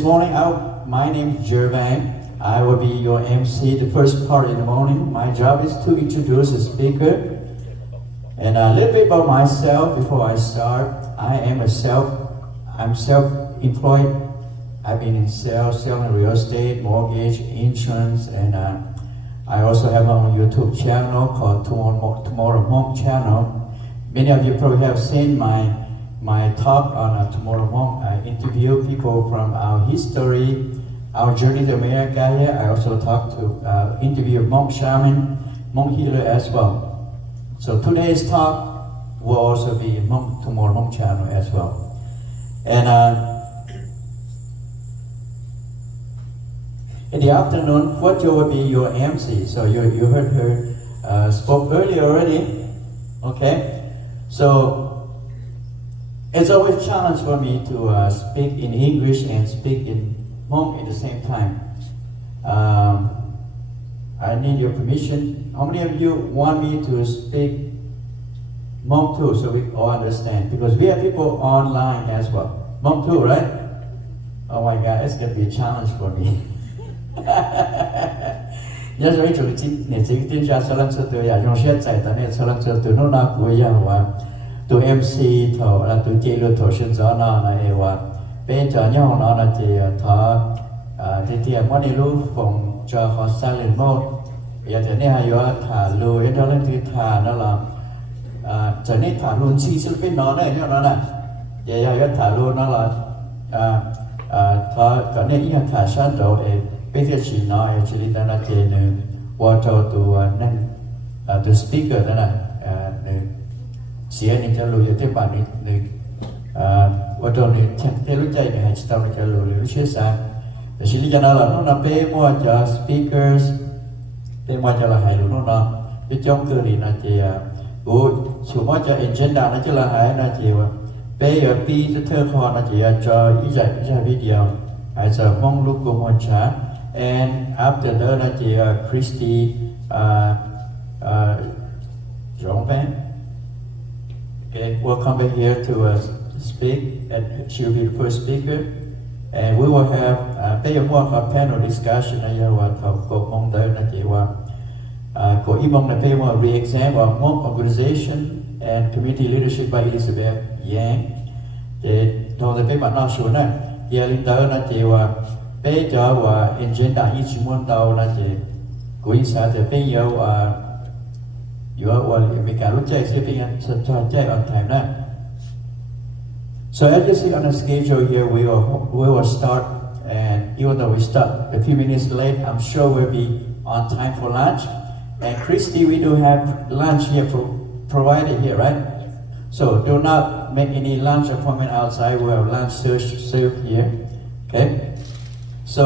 this morning, my name is Jervain. I will be your MC the first part in the morning. My job is to introduce the speaker. And a little bit about myself before I start. I'm self-employed. I've been in sales, selling real estate, mortgage, insurance, and I also have my own YouTube channel called Tomorrow Hmong channel. Many of you probably have seen my talk on Tomorrow Hmong. I interview people from our history, our journey to America here. I also interview Hmong shaman, Hmong healer as well. So today's talk will also be in Tomorrow Hmong channel as well. And in the afternoon, Hmong Txuj will be your MC. So you heard her spoke earlier already. Okay? So it's always a challenge for me to speak in English and speak in Hmong at the same time. I need your permission. How many of you want me to speak Hmong too, so we all understand? Because we have people online as well. Hmong too, right? Oh my God, it's going to be a challenge for me. Nhớ rồi chủ chính này chính tin ra sau lần sau từ nhà trong xe chạy tới này sau lần sau từ nó nào của nhà và từ MC thầu là từ chế luật thầu sinh gió nó này và bên cho nhau nó là chỉ thọ thì tiền mỗi ngày lúc phòng cho họ silent mode giờ thì này hay là thả lùi đó lên thì thả nó là trở nên thả luôn chi sự bên nó này cho nó này giờ hay thả luôn nó là thọ trở nên ý thả sát đầu bây giờ chỉ nói chỉ là nó chỉ là qua cho từ speaker đó là chỉ anh cho lùi tiếp bạn này qua cho này theo lúc chạy này chỉ tao này cho lùi lúc chia sang chỉ lý do là nó là bé mua cho speakers bé mua cho là hay luôn nó cái trong cơ thì là chỉ chủ mua cho agenda nó chỉ là hay nó chỉ bé ở pi cho thơ kho nó chỉ cho ý giải video hay giờ mong lúc của mua trả. And after that, Christy Jongpan, okay, will come back here to speak, and she will be the first speaker. And we will have a panel discussion. Re-exam of Hmong organization and community leadership by Elizabeth Yang. Bây giờ và agenda ý chí muốn đâu là chỉ của ý xã thì bây giờ và vì cả lúc chạy sẽ bị cho chạy on time đó. So as you see on the schedule here, we will start, and even though we start a few minutes late, I'm sure we'll be on time for lunch. And Christy, we do have lunch here provided here, right? So do not make any lunch appointment outside. We have lunch served here, okay? So,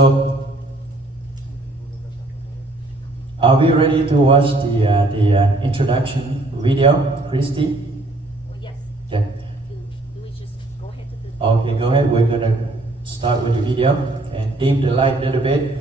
are we ready to watch the introduction video, Christy? Well, yes. Okay. Do we just go ahead to the... Okay, go ahead. We're gonna start with the video and dim the light a little bit.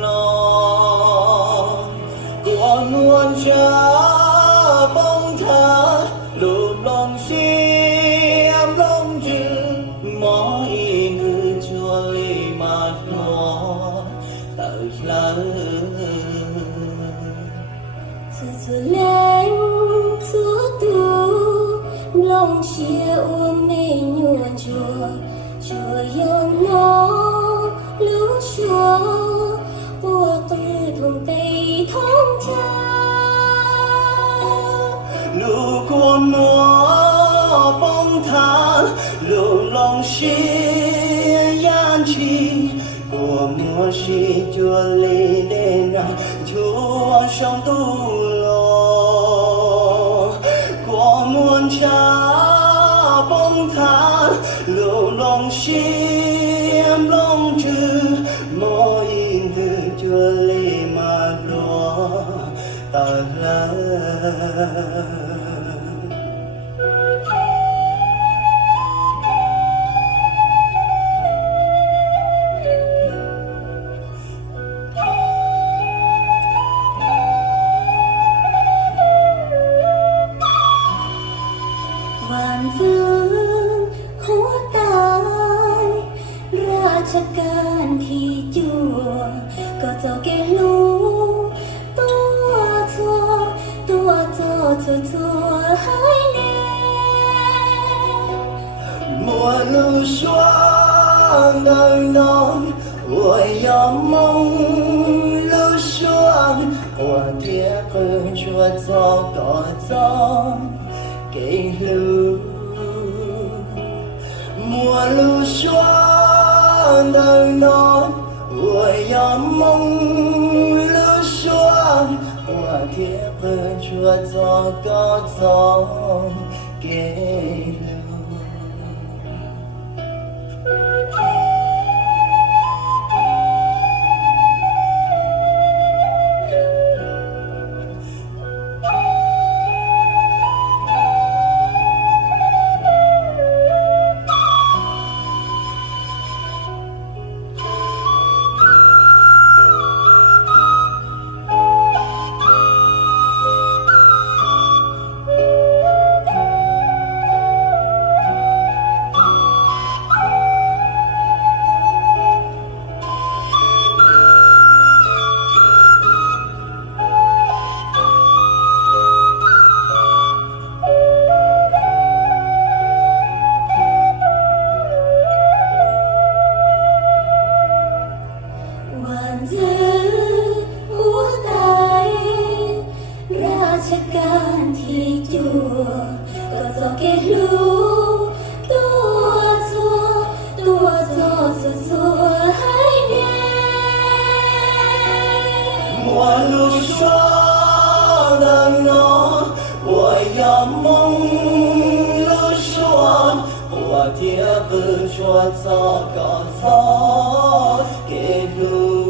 lo của muôn cha bông thả lụp lòng xiêm lòng chữ mỗi người chua lì mà nó tự lỡ Từ lên chúa tu lòng chia ôm mê nhuận chùa chùa yang nó lũ chùa của tư thùng tây thông cha lũ con múa bông thả lũ lòng xia yan chi của mùa chi chua lì đen chúa trong tu lo của muôn cha bông thả lũ lòng xiêm lòng chữ mỗi người chua lì mà lo ta la vạn dương hố tai raชการที่จัวก็เจ้าแก่รู้ตัวชัวตัวโจชัวให้แน่ mùa lưu xuân đời non của gió mong lưu xuân của thiết cơn chúa gió có gió cây lưu mùa lưu xuân đời non của gió mong lưu xuân của thiết cơn chúa gió có gió cây lưu mùa lưu xuân đời nó của gió mong lưu xuân của thiết cơn chúa gió có gió kề lưu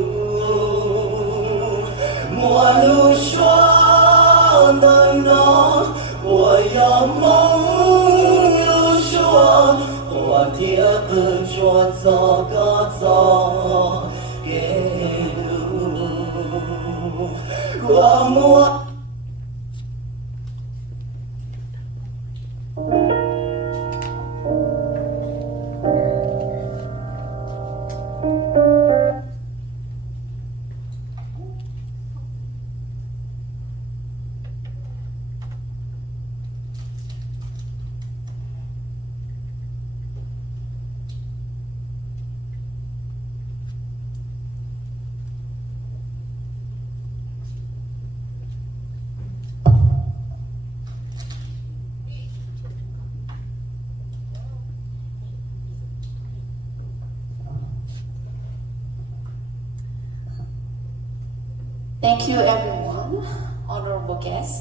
mùa lưu xuân đời nó của gió mong lưu xuân của thiết cơn chúa gió có gió kề của mùa Thank you everyone, honorable guests.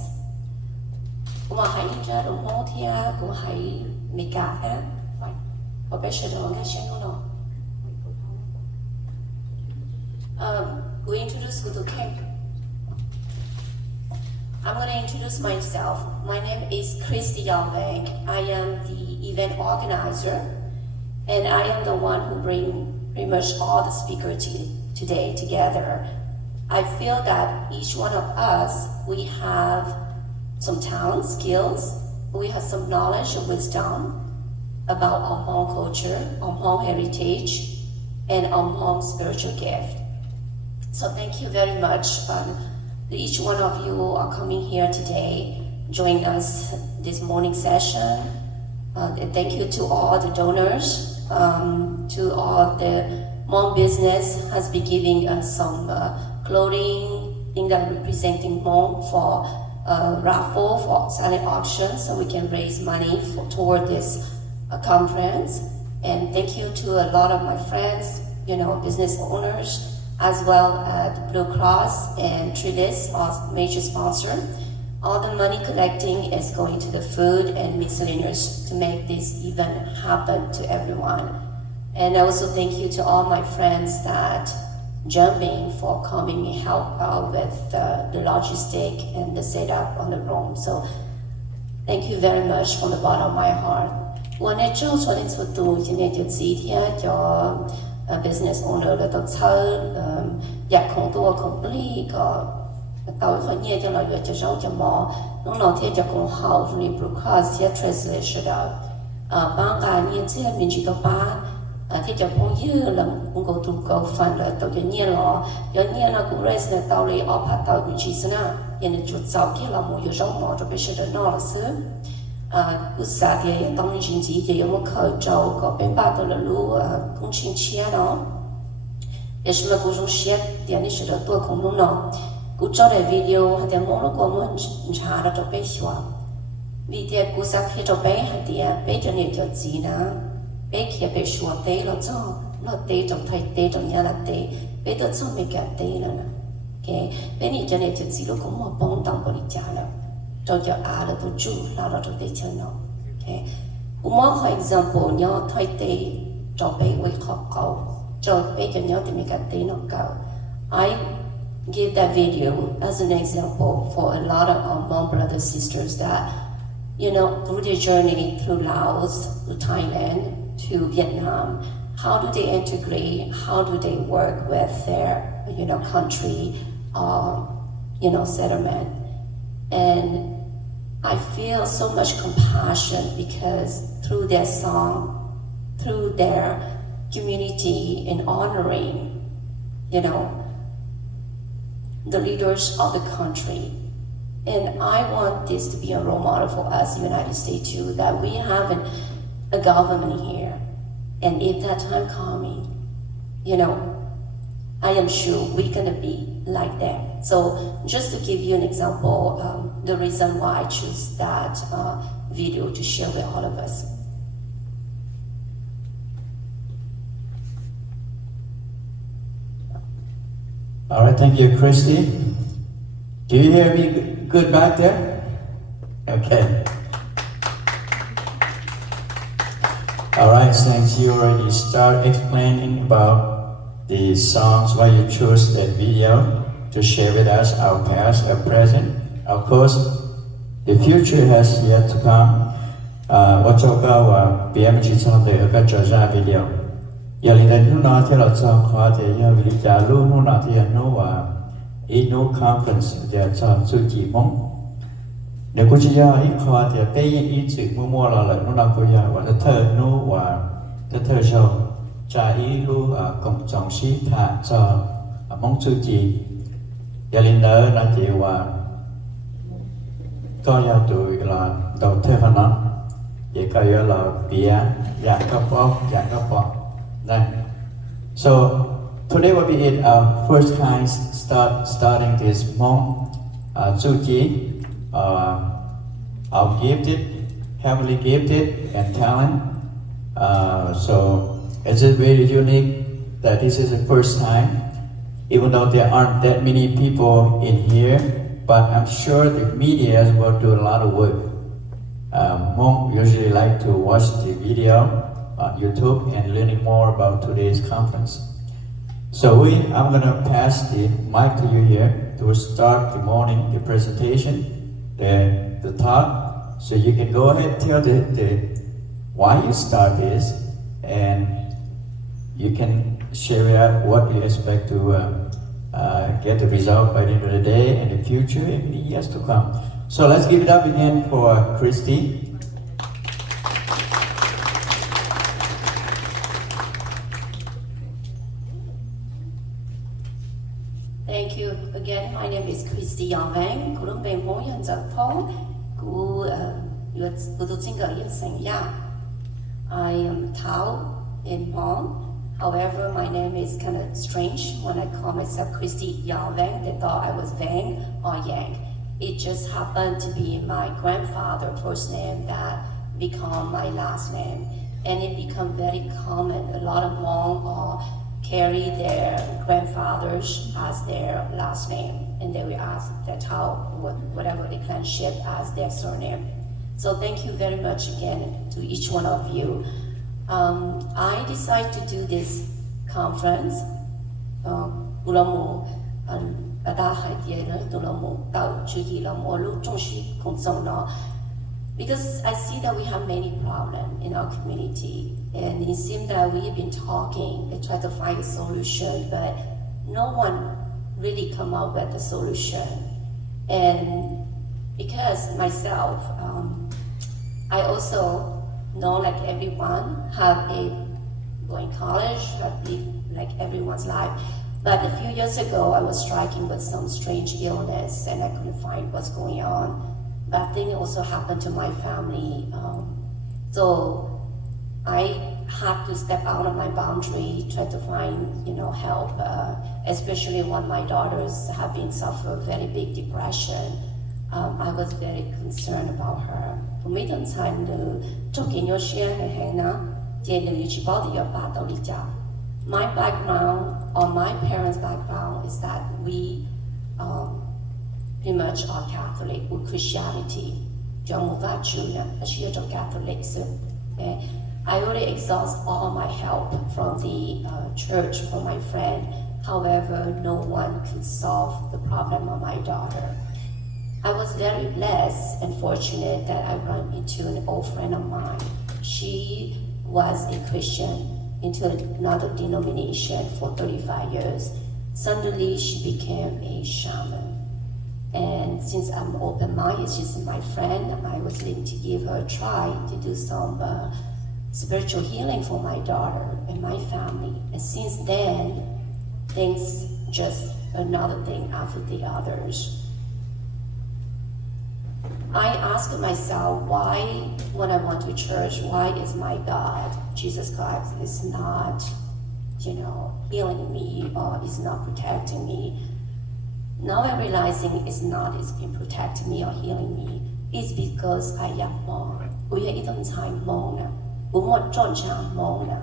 Cũng hãy cho ủng hộ thì cũng hãy make up ha. Và bây giờ đó cái channel đó. We introduce to the camp. I'm going to introduce myself. My name is Christy Yongvang. I am the event organizer, and I am the one who bring pretty much all the speakers today together. I feel that each one of us, we have some talent, skills, we have some knowledge and wisdom about our Hmong culture, our Hmong heritage, and our Hmong spiritual gift. So thank you very much. Each one of you are coming here today, join us this morning session. Thank you to all the donors, to all the Hmong business has been giving us some clothing, things that are representing Hmong for raffle, for silent auction, so we can raise money toward this conference. And thank you to a lot of my friends, business owners, as well as Blue Cross and Trillis, our major sponsor. All the money collecting is going to the food and miscellaneous to make this event happen to everyone. And also thank you to all my friends that jumping for coming and help out with the logistic and the setup on the room. So thank you very much from the bottom of my heart. 我呢做出来做多，今天就几天叫business owner 来到车，也空多空不离个，到一年就来月就少就冇，侬老天就讲好，所以 Blue Cross 也 translation 的，帮个年纪民主都把。thì cho phong dư là cũng có tụ cầu phần là tàu cho nhiên là cũng raise là tàu lấy ốp hạt tàu cũng chỉ na, hiện chuột sau kia là một yếu rong mỏ cho bây giờ nó là xứ, cứ xa thì tông chính trị thì một khởi trâu có bên ba tàu là lú cũng chính chia nó, để chúng ta cũng dùng share thì anh sẽ được tua cũng luôn nó, cũng cho để video hay thì mỗi lúc có muốn trả là cho bây giờ, vì thì cũng xa khi cho bây hay thì bây giờ nhiều cho gì nữa. Bé kia bé xua tế là cho nó tế trong thay tế trong nhà là tế bé tôi cho mấy cái tế là nè, cái bé này cho nên chỉ lúc cũng một bông đồng bồi trả là cho là tôi chú là tôi tế cho nó, cái cũng một example nhau thay tế cho bé với khó cầu cho bé cho nhau thì mấy cái tế nó cầu. I give that video as an example for a lot of our Hmong brothers sisters that through their journey through Laos, to Thailand, to Vietnam, how do they integrate, how do they work with their, country, settlement. And I feel so much compassion because through their song, through their community in honoring, the leaders of the country. And I want this to be a role model for us, United States too, that we have a government here. And if that time coming, I am sure we're gonna be like that. So just to give you an example, the reason why I choose that video to share with all of us. All right, thank you, Christy. Do you hear me good back there? Okay. All right, since you already start explaining about the songs, why you chose that video to share with us, our past, our present. Of course, the future has yet to come. What you call BMG trong đời các trở ra video. Giờ thì nó nói theo là cho khóa thì giờ vì trả luôn nó nói thì nó no conference để cho sự chỉ mong nếu có chỉ ít khóa thì bây giờ ít sự mua là lại nó làm cái gì và thơ nó và thơ cho trả ý lu cộng trọng sĩ thả cho mong sự chỉ giờ lên đó là chỉ và có nhà tuổi là đầu thơ hơn nó vậy coi là bia dạng các bọc này so today will be our first kind starting this Hmong Txuj, our gifted, heavily gifted and talent. So it's just very unique that this is the first time, even though there aren't that many people in here, but I'm sure the media will do a lot of work. Hmong usually like to watch the video on YouTube and learning more about today's conference. So I'm gonna pass the mic to you here to start the morning, the presentation, the talk. So you can go ahead and tell the why you start this, and you can share what you expect to get the result by the end of the day and the future and the years to come. So let's give it up again for Christy. Thank you again. My name is Christy Yang Wang. Cô đông bền mối nhận giật phong. Cô tôi chính gợi yên sinh ya. I am Tao in Hmong. However, my name is kind of strange. When I call myself Christy Yang Wang, they thought I was Wang or Yang. It just happened to be my grandfather's first name that become my last name. And it become very common. A lot of Hmong carry their grandfathers as their last name. And they will ask that how, whatever the clanship as their surname. So thank you very much again to each one of you. I decided to do this conference. Because I see that we have many problems in our community, and it seems that we have been talking and try to find a solution, but no one really come up with a solution. And because myself, I also know like everyone have going college, have lived like everyone's life. But a few years ago, I was striking with some strange illness and I couldn't find what's going on. Bad thing also happened to my family. So I had to step out of my boundary, try to find, help, especially when my daughters have been suffering very big depression. I was very concerned about her. My background, or my parents' background, is that we pretty much are Catholic with Christianity. Catholics. I already exhaust all my help from the church, from my friend. However, no one could solve the problem of my daughter. I was very blessed and fortunate that I ran into an old friend of mine. She was a Christian into another denomination for 35 years. Suddenly, she became a shaman. And since I'm open-minded, she's my friend, I was willing to give her a try to do some spiritual healing for my daughter and my family. And since then, things just another thing after the others. I asked myself, why, when I went to church, why is my God, Jesus Christ, is not, healing me or is not protecting me? Now I'm realizing it's not it's been protecting me or healing me. It's because I am Hmong. We are even time Hmong now. We want Hmong now.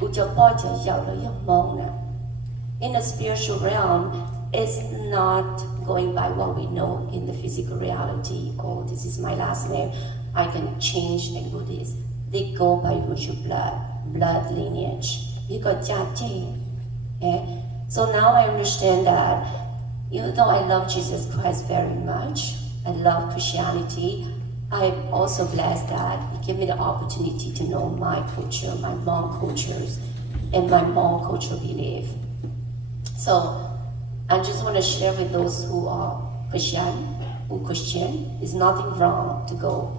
We just Hmong now. In the spiritual realm, it's not going by what we know in the physical reality. Oh, this is my last name. I can change and do this. They go by your blood lineage. You got Jia. So now I understand that even though I love Jesus Christ very much, I love Christianity, I'm also blessed that He gave me the opportunity to know my culture, my Hmong cultures, and my Hmong cultural belief. So I just want to share with those who are Christian, it's nothing wrong to go,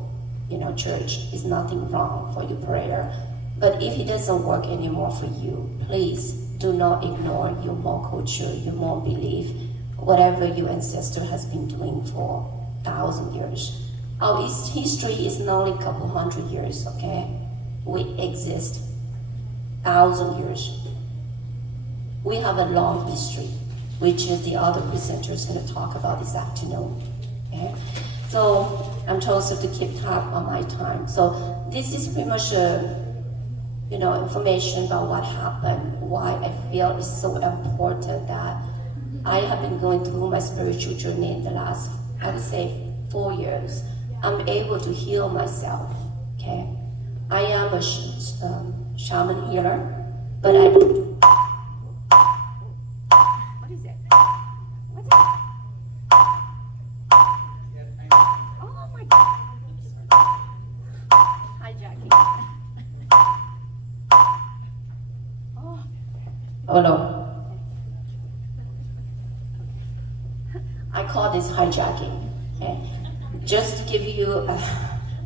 church. It's nothing wrong for your prayer. But if it doesn't work anymore for you, please do not ignore your Hmong culture, your Hmong belief, whatever your ancestor has been doing for 1,000 years. Our history is not only a couple hundred years, okay? We exist 1,000 years. We have a long history, which is the other presenter is going to talk about this afternoon. Okay? So I'm told to keep track on my time. So this is pretty much information about what happened, why I feel it's so important that I have been going through my spiritual journey in the last, I would say, 4 years. I'm able to heal myself, okay? I am a shaman healer, but I don't do... What is it? What's it? Oh my God. Hi, Jackie. Oh no. I call this hijacking. Okay? Just to give you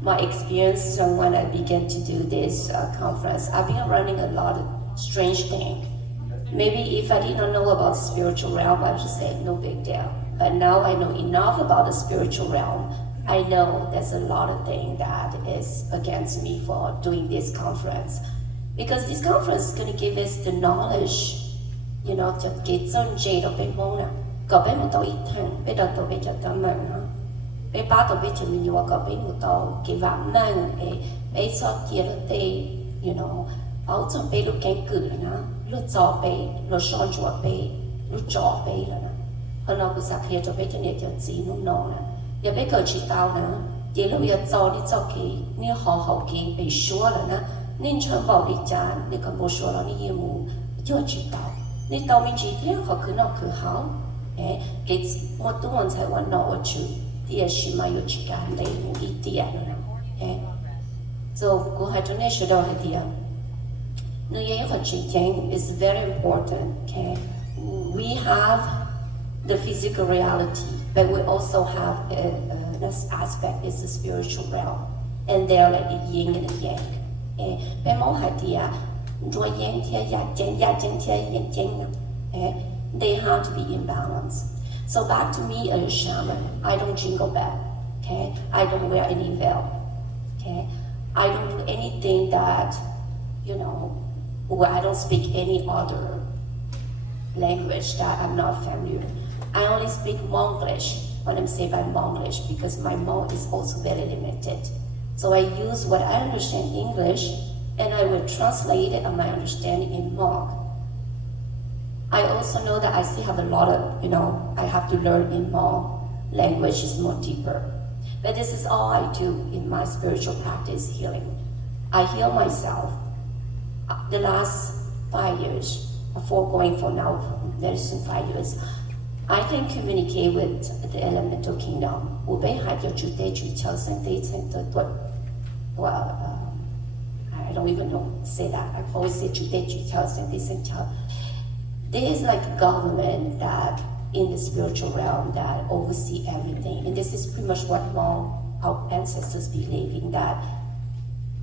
my experience when I began to do this conference, I've been running a lot of strange things. Maybe if I didn't know about the spiritual realm, I would just say no big deal. But now I know enough about the spiritual realm. I know there's a lot of things that is against me for doing this conference. Because this conference is going to give us the knowledge, you know, to get some jade of Mona. Có bé một tàu ít thằng, bé đợt tàu bé cho tao mặn nó. Bé ba tàu bé cho mình nhiều có bé một tàu cái vạm mặn, bé so kia là tê, you know, áo cho bé lúc cánh cử nó, lúc gió bé, lúc son chùa bé, lúc gió bé là nó. Hơn nó cứ sạc kia cho bé cho nên cho gì nó nọ nè. Giờ bé cờ chỉ tao nè, giờ lúc giờ gió đi gió kia, nếu họ kia bé xua là nó, nên cho bảo đi chán, nếu còn bố xua là nó yêu mù, cho chỉ tao. Nên tao mình chỉ tiếc họ cứ nọ cứ háo. Cái một tuần mình sẽ quan nọ chứ thì chỉ mà yêu chỉ cả lấy một ít tiền nữa. So cô hai chỗ này sẽ đâu hay tiền. Nếu như họ chỉ tiếng is very important. Okay, we have the physical reality, but we also have this aspect is the spiritual realm, and they are like the yin and the yang. But mỗi hai tiền, rồi yang thì ya chân thì yang chân. They have to be in balance. So back to me as a shaman, I don't jingle bell, okay? I don't wear any veil, okay? I don't do anything that, you know, where I don't speak any other language that I'm not familiar. I only speak Monglish when I'm saying by Monglish because my Hmong is also very limited. So I use what I understand English and I will translate it on my understanding in Hmong. I also know that I still have a lot of, you know, I have to learn in Hmong. Language is more deeper. But this is all I do in my spiritual practice healing. I heal myself. The last 5 years, before going for now, very soon 5 years, I can communicate with the elemental kingdom. Well, I don't even know say that. I always say there is like a government that in the spiritual realm that oversee everything. And this is pretty much what our ancestors believe in, that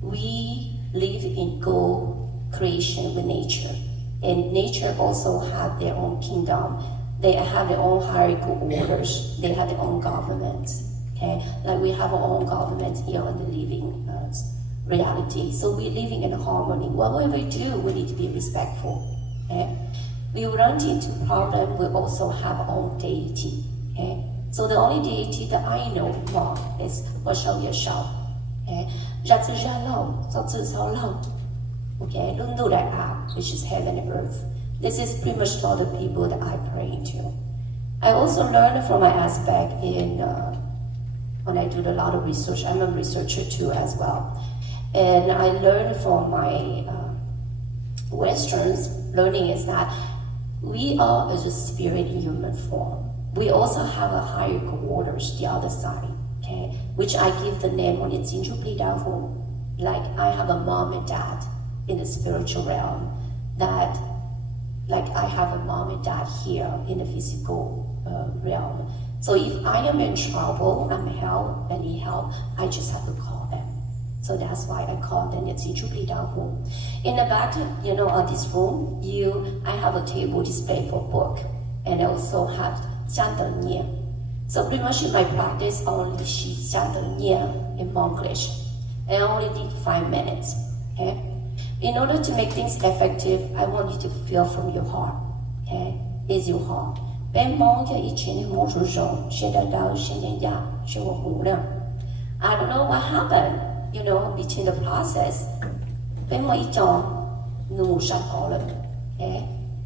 we live in co-creation with nature. And nature also have their own kingdom. They have their own hierarchical orders. They have their own governments. Okay, like we have our own government here on the living reality. So we're living in harmony. Whatever we do, we need to be respectful. Okay? We run into problem, we also have our own deity. Okay? So the only deity that I know more is Washao Yashao. Okay, Lundu Dai, which is heaven and earth. This is pretty much all the people that I pray to. I also learned from my aspect in when I do a lot of research. I'm a researcher too as well. And I learned from my Westerns learning is that we are as a spirit in human form. We also have a hierarchical orders, the other side, okay? Which I give the name on its Injuplidahu. Like I have a mom and dad in the spiritual realm that, like I have a mom and dad here in the physical realm. So if I am in trouble, I'm help, I need help, I just have to call them. So that's why I call them it's Injuplidahu. In the back, you know, of this room, I have a table display for book, and I also have Xiandengye. So pretty much in my practice, only Xiandengye in Monglish. I only did 5 minutes. Okay. In order to make things effective, I want you to feel from your heart. Okay, is your heart. I don't know what happened. You know, between the process, bên mỗi chọn nụ sạch họ lên,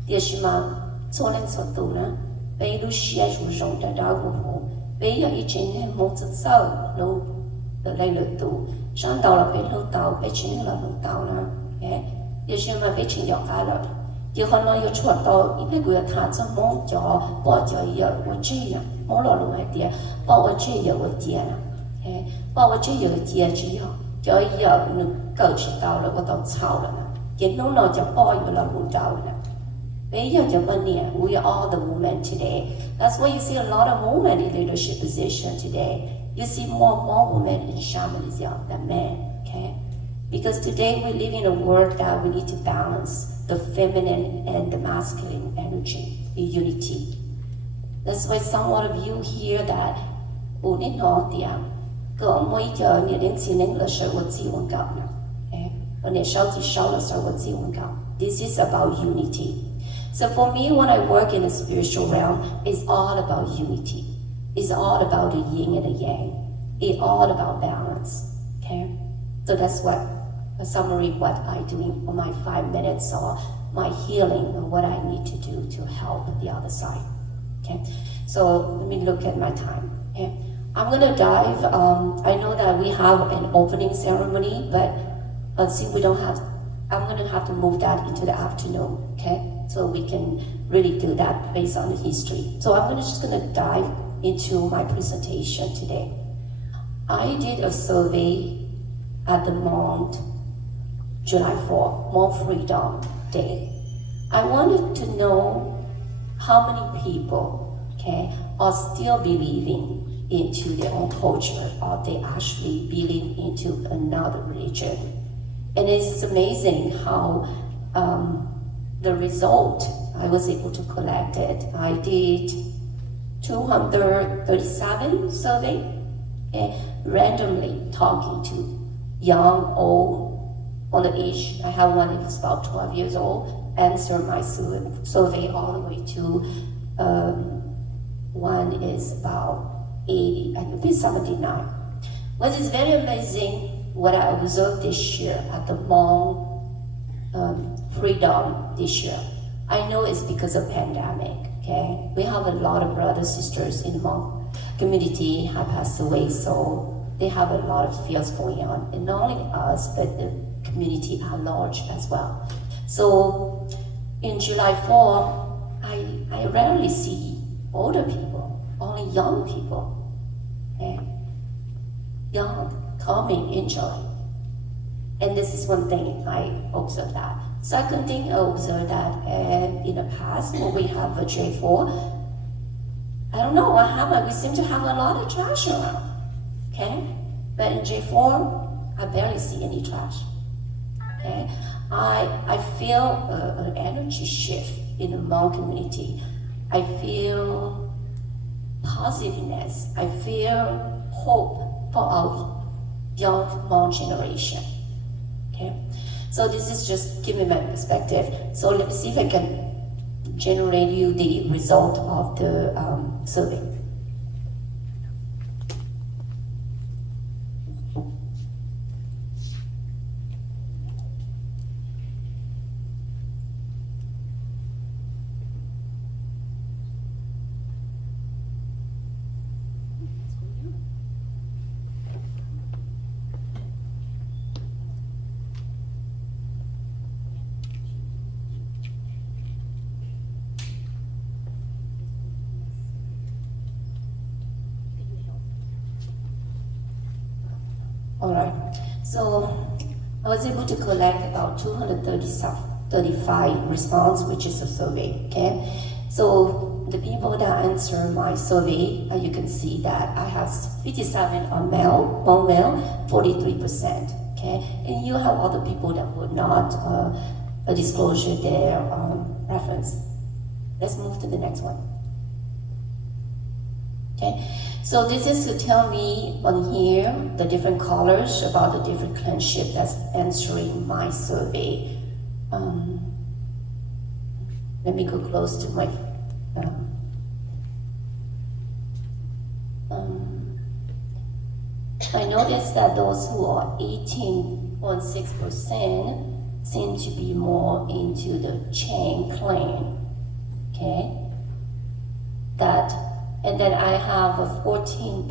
điều gì mà cho nên số tụ nữa, bên lúc xia rủ rộng đã đào của họ, bên giờ ít chuyện này một chút sau, lúc được lấy được tụ, sáng đầu là bên lúc tàu, bên chuyện là lúc tàu nữa, điều gì mà bên chuyện dọc cả rồi, điều họ nói yêu chuột tàu, ít bên người ta cho mong cho bỏ cho giờ của chị nè, mong lo luôn hay tiệt, bỏ của chị giờ của tiệt nè, bỏ của chị giờ tiệt chị họ. Cho giờ nó cởi chỉ tao là có tao chào là nè, cái nó cho bò vào là hụt trào nè, We are all the women today. That's why you see a lot of women in leadership position today. You see more women in shamanism than men, okay? Because today we live in a world that we need to balance the feminine and the masculine energy in unity. That's why some of you hear that, this is about unity. So for me, when I work in the spiritual realm, it's all about unity. It's all about the yin and the yang. It's all about balance, okay? So that's what, a summary what I do in my 5 minutes or my healing or what I need to do to help the other side, okay? So let me look at my time, okay? I'm gonna dive, I know that we have an opening ceremony, but since we don't have, I'm gonna have to move that into the afternoon, okay? So we can really do that based on the history. So I'm just gonna dive into my presentation today. I did a survey at the Hmong July 4, Hmong Freedom Day. I wanted to know how many people, okay, are still believing into their own culture, or they actually believe into another religion. And it's amazing how the result I was able to collect it. I did 237 survey, okay, randomly talking to young, old, on the age. I have one that is about 12 years old, answer my survey all the way to one is about 80, I think 79. What is very amazing, what I observed this year at the Hmong Freedom this year, I know it's because of pandemic, okay? We have a lot of brothers, sisters in the Hmong community have passed away, so they have a lot of fears going on, and not only us, but the community at large as well. So in July 4, I rarely see older people, only young people, okay? Young, coming, enjoying. And this is one thing I observed that. Second thing I observed that in the past, when we have a J4, I don't know what happened, we seem to have a lot of trash around, okay? But in J4, I barely see any trash, okay? I feel an energy shift in the Hmong community. I feel positiveness. I feel hope for our young Hmong generation, okay? So this is just giving my perspective. So let's see if I can generate you the result of the survey. All right, so I was able to collect about 235 response, which is a survey, okay? So the people that answer my survey, you can see that I have 57 are male, Hmong male, 43%, okay? And you have other people that would not disclosure their preference. Let's move to the next one. Okay, so this is to tell me on here the different colors about the different clanship that's answering my survey. Let me go close to my. I noticed that those who are 18.6% seem to be more into the Chang clan. Okay, that. And then I have a 14%,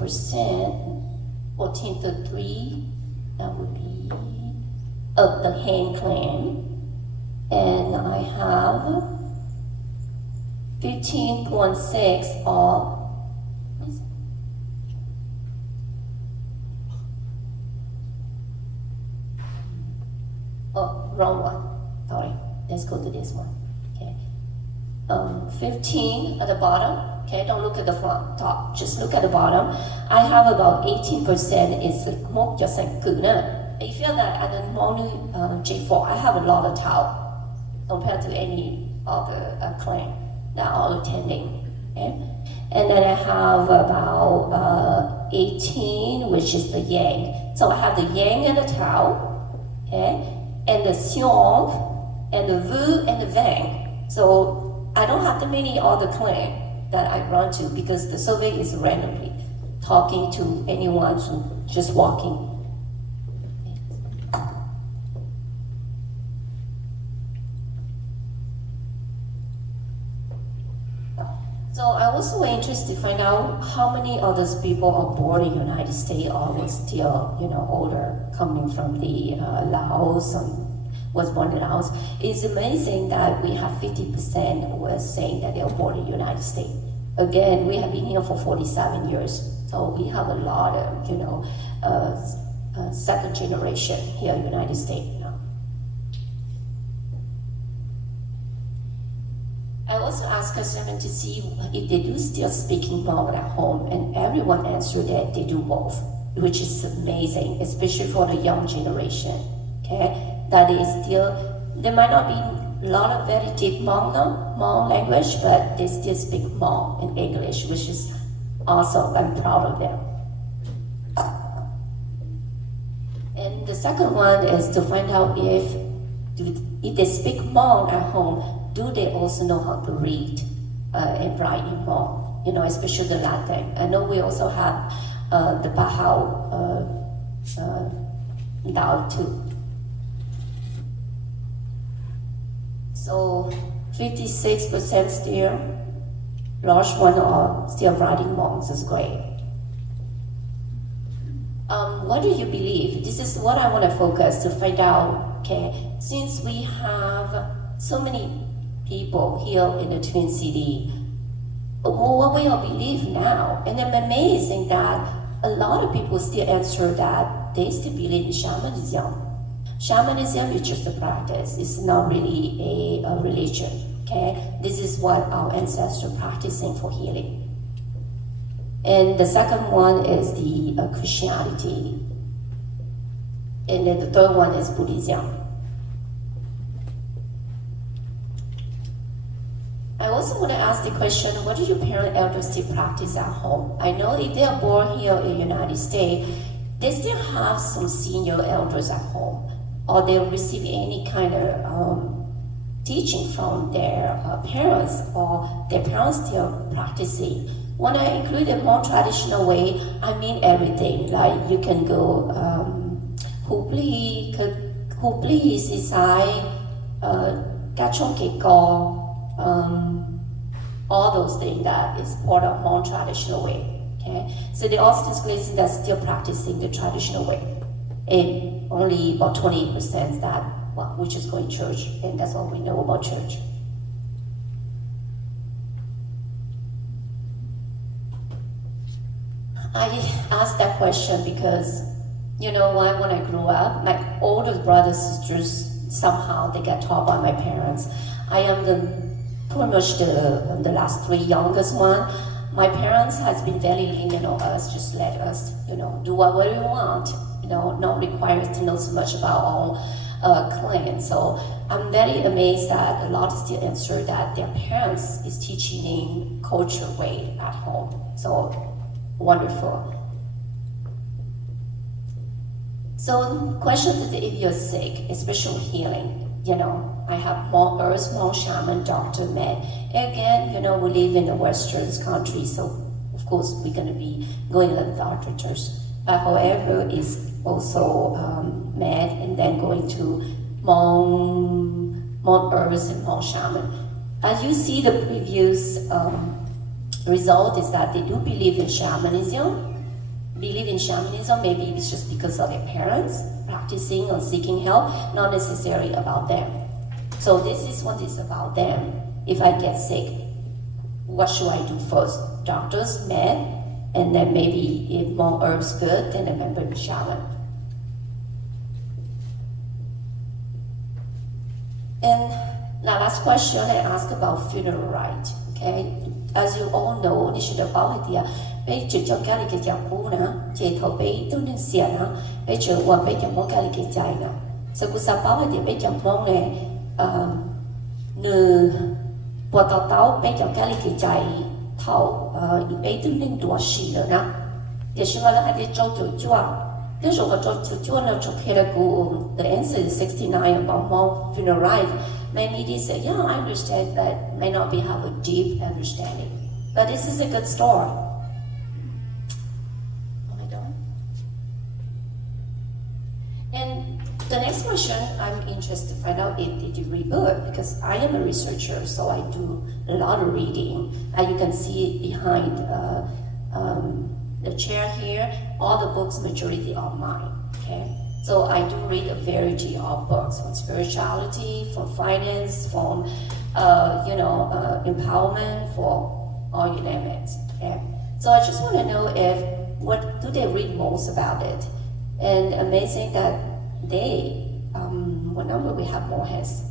14 to 3, that would be of the Han clan. And I have 15.6 of, oh, wrong one, sorry. Let's go to this one, okay. 15 at the bottom. Okay, don't look at the front top, just look at the bottom. I have about 18% is Hmong Txuj. You feel that at the Hmong J4, I have a lot of Tao compared to any other clan that are attending. Okay? And then I have about 18, which is the Yang. So I have the Yang and the Tao, okay? And the Xiong, and the Vu, and the Vang. So I don't have that many other clans that I run to because the survey is randomly talking to anyone who just walking. So I was so interested to find out how many of those people are born in the United States or was still, older, coming from the Laos, was born in Laos. It's amazing that we have 50% was saying that they are born in the United States. Again, we have been here for 47 years, so we have a lot of, second generation here in the United States now. I also asked customers to see if they do still speak Hmong at home, and everyone answered that they do both, which is amazing, especially for the young generation. Okay, that is still, there might not be a lot of very deep Hmong language, but they still speak Hmong and English, which is awesome. I'm proud of them. And the second one is to find out if they speak Hmong at home, do they also know how to read and write in Hmong? Especially the Latin. I know we also have the Bahao Dao too. So 56% still, large one are still writing Hmong. This is great. What do you believe? This is what I want to focus to find out. Okay, since we have so many people here in the Twin City, what we all believe now, and I'm amazing that a lot of people still answer that they still believe in shamanism. Shamanism is just a practice. It's not really a religion. Okay, this is what our ancestors practicing for healing. And the second one is the Christianity, and then the third one is Buddhism. I also want to ask the question, what do your parents elders still practice at home? I know if they are born here in the United States, they still have some senior elders at home, or they receive any kind of teaching from their parents, or their parents still practicing. When I include a more traditional way, I mean everything. Like you can go Hubli, Sisai, Gachong Keko, all those things that is part of more traditional way. Okay, so the Austin Glazing that's still practicing the traditional way, and only about 28% that which is going to church, and that's all we know about church. I asked that question because, when I grew up, my older brothers and sisters, somehow they got taught by my parents. I am pretty much the last three youngest one. My parents has been very lenient on us, just let us, do whatever we want, not require us to know so much about our clan. So I'm very amazed that a lot still answer that their parents is teaching in cultural way at home. So wonderful. So question is, if you're sick, especially healing, I have Hmong Earth, Hmong Shaman, Dr. Med. Again, we live in the Western country, so of course we're going to be going to the doctors. But however, it's also Med, and then going to Hmong Earth and Hmong Shaman. As you see, the previous result is that they do believe in shamanism. Maybe it's just because of their parents practicing or seeking help, not necessarily about them. So this is what is about them. If I get sick, what should I do first? Doctors, med, and then maybe if more herbs good, then a member in shaman. And Now, last question I asked about funeral rite. Okay, as you all know, this is about the bây giờ cho cái cái giáo cũ nè, chế thầu bây tôi nên xia nè, bây giờ qua bây giờ mong cái cái trái nè, sau khi sao bảo thì bây giờ mong này, nửa bộ tàu tàu bây giờ cái trái thầu, bây tôi nên đua xì rồi nè, để xem là cái trâu trâu chua, cái rồi trâu trâu chua nó cho cái là the answer is 69 about Hmong funeral rite. Many they say, yeah, I understand, but may not be have a deep understanding. But this is a good story. Am I done? And the next question, I'm interested to find out if did you read book, because I am a researcher, so I do a lot of reading. And you can see it behind the chair here. All the books, majority are mine. Okay. So I do read a variety of books, from spirituality, from finance, from empowerment, for all you name it. Okay? So I just want to know if what do they read most about it? And amazing that they, what number we have more hands?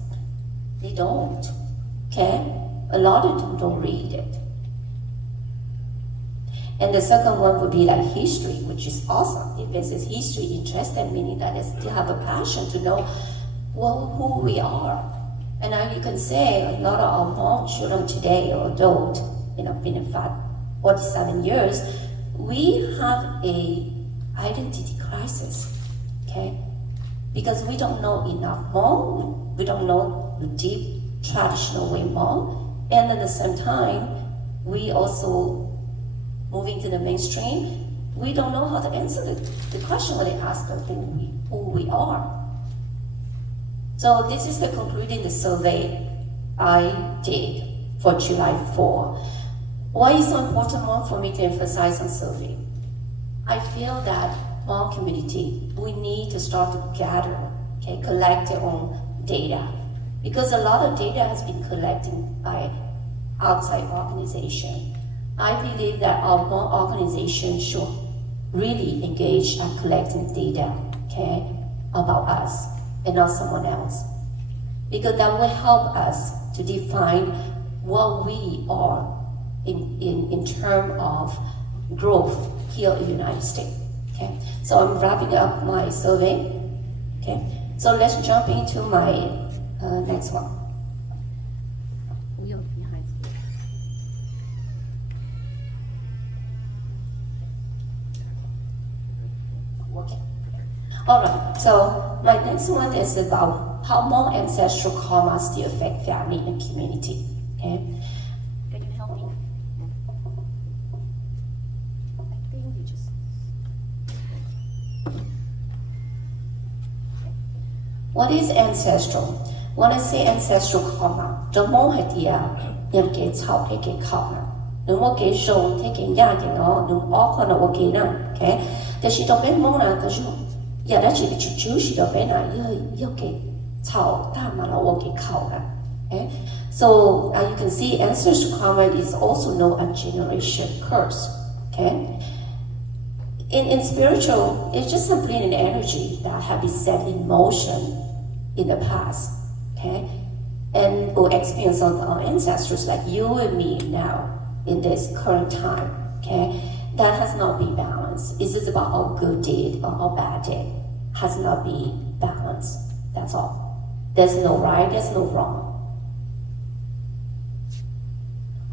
They don't. Okay, a lot of them don't read it. And the second one would be like history, which is awesome. If this is history interested, meaning that they still have a passion to know who we are. And now you can say a lot of our Hmong children today, or adult, been in fact 47 years, we have a identity crisis, okay? Because we don't know enough Hmong, we don't know the deep traditional way Hmong, and at the same time, we also moving to the mainstream, we don't know how to answer the question when they ask us who we are. So this is the concluding the survey I did for July 4. Why is so important one for me to emphasize on survey? I feel that Hmong community, we need to start to gather, okay, collect their own data. Because a lot of data has been collected by outside organization. I believe that our Hmong organization should really engage at collecting data, okay, about us and not someone else. Because that will help us to define what we are in terms of growth here in the United States. Okay, so I'm wrapping up my survey. Okay, so let's jump into my next one. Okay. All right. So my next one is about how Hmong ancestral karma still affect family and community. Okay. Can you help me? I think we just. What is ancestral? When I say ancestral karma, the Hmong idea yang ke chao ke karma. Nung mo ke show te ke ya ke no, nung all kono wo ke na. Okay. The she don't be Hmong na, the you. Yeah, that's it. Chu she don't be na. You ke chao ta ma lo wo ke kao na. Okay. So you can see ancestral karma is also known as generation curse. Okay. In spiritual, it's just simply an energy that have been set in motion in the past, okay, and or experience of our ancestors like you and me now in this current time, okay, that has not been balanced. Is this about our good deed or our bad deed? Has not been balanced. That's all. There's no right. There's no wrong.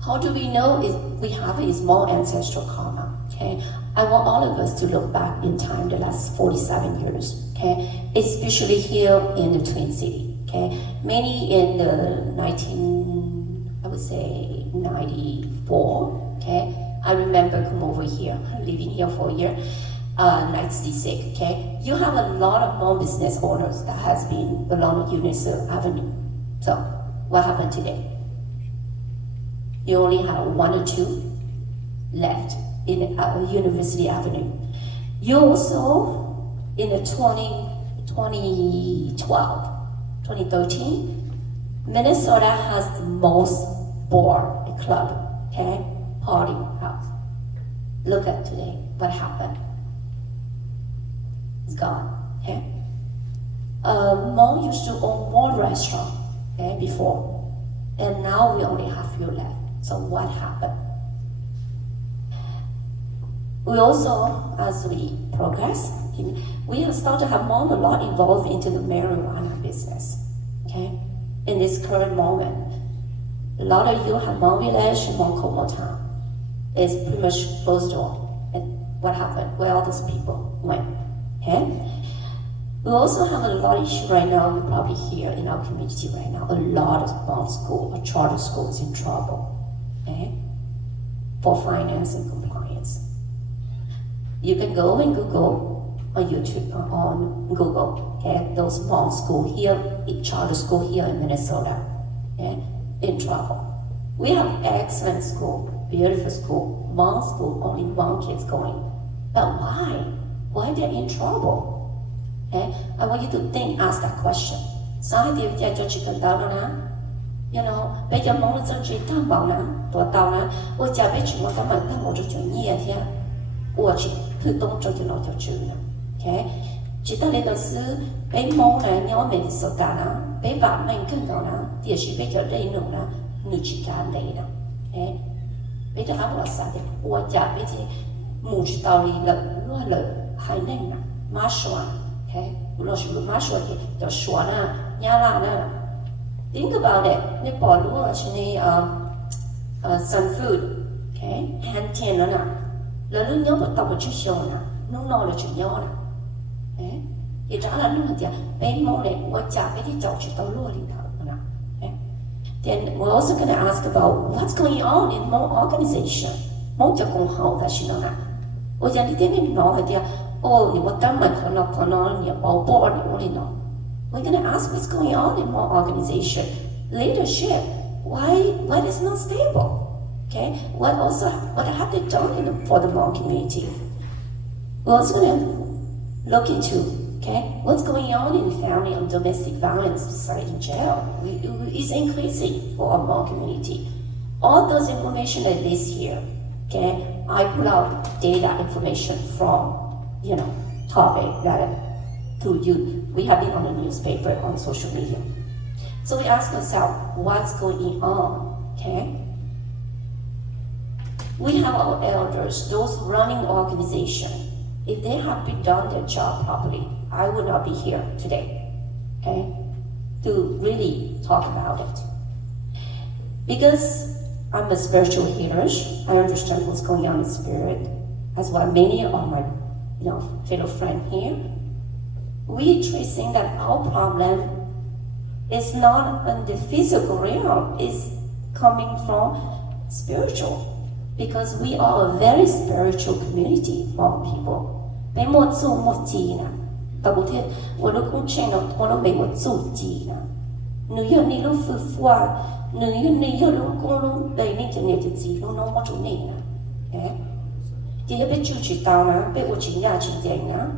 How do we know we have is more ancestral karma? Okay, I want all of us to look back in time the last 47 years. Okay, especially here in the Twin City. Okay, many in the 94. Okay, I remember come over here, living here for a year. 96. Okay, you have a lot of more business owners that has been along Universal Avenue. So what happened today? You only have one or two left in University Avenue. You also, in the 2013, Minnesota has the most bar club, okay, party house. Look at today, what happened? It's gone, okay? Hmong used to own more restaurant, okay, before. And now we only have few left. So what happened? We also, as we progress, we have started to have Hmong a lot involved into the marijuana business. Okay, in this current moment, a lot of you have Hmong village, Hmong Como town. It's pretty much closed door. And what happened? Where all those people went? Okay. We also have a lot of issue right now. We probably hear in our community right now. A lot of Hmong school or charter schools in trouble. Okay, for finance and compliance. You can go and Google on YouTube or on Google, okay, those Hmong school here, charter school here in Minnesota, okay, in trouble. We have excellent school, beautiful school, Hmong school, only one kid's going. But why? Why they're in trouble? Okay, I want you to think, ask that question. Sao điều gia cho chỉ cần tao đó nè? You know, bây giờ mong là chỉ tham bảo nè, tuổi tao nè, tôi cha bây chúng ta mà tham bảo cho chuyện gì thế? 我去推动这个老条主呢 ，OK， 其他的都是被某人要没受到呢，被外面看到呢，也是被叫累弄呢，你去干累呢 ，OK， 被这阿不拉萨的，我家被这母知道里了，乱了还能呢，马说 ，OK， 老师马说的，就说呢，伢啦呢 ，think about it， 你保留了是你some food，OK， hand tin 了呢。 là lúc nhớ một tàu một chiếc xe nè, lúc nào là chuyện nhau nè, thì trả là lúc nào thì bên mong này tôi trả bên thì cháu chỉ tàu luôn liền thở nè. Then we're also going to ask about what's going on in Hmong organization. Hmong cho cùng hậu là gì nè. Ôi giờ đi đến bên nó thì oh, nếu mà tâm mình có nó nhiều bảo bỏ thì nó. We're going to ask what's going on in Hmong organization, leadership. Why is not stable? Okay, what have they done for the Hmong community? We're also going to look into, okay, what's going on in family and domestic violence society in jail. It's increasing for our Hmong community. All those information that is here, okay, I put out data information from, topic that to you. We have been on the newspaper, on social media. So we ask ourselves, what's going on, okay? We have our elders, those running the organization. If they have been done their job properly, I would not be here today, okay, to really talk about it. Because I'm a spiritual healer, I understand what's going on in spirit, as well many of my fellow friends here. We're tracing that our problem is not in the physical realm, it's coming from spiritual. Because we are a very spiritual community, Hmong people. 每么做么记呢？大部分我都讲清了，我都没我做记呢。女人你都付花，女人你要都讲都对你今日就记，都弄我做你呢？哎，第一被就知道嘛，被我亲家亲人啊，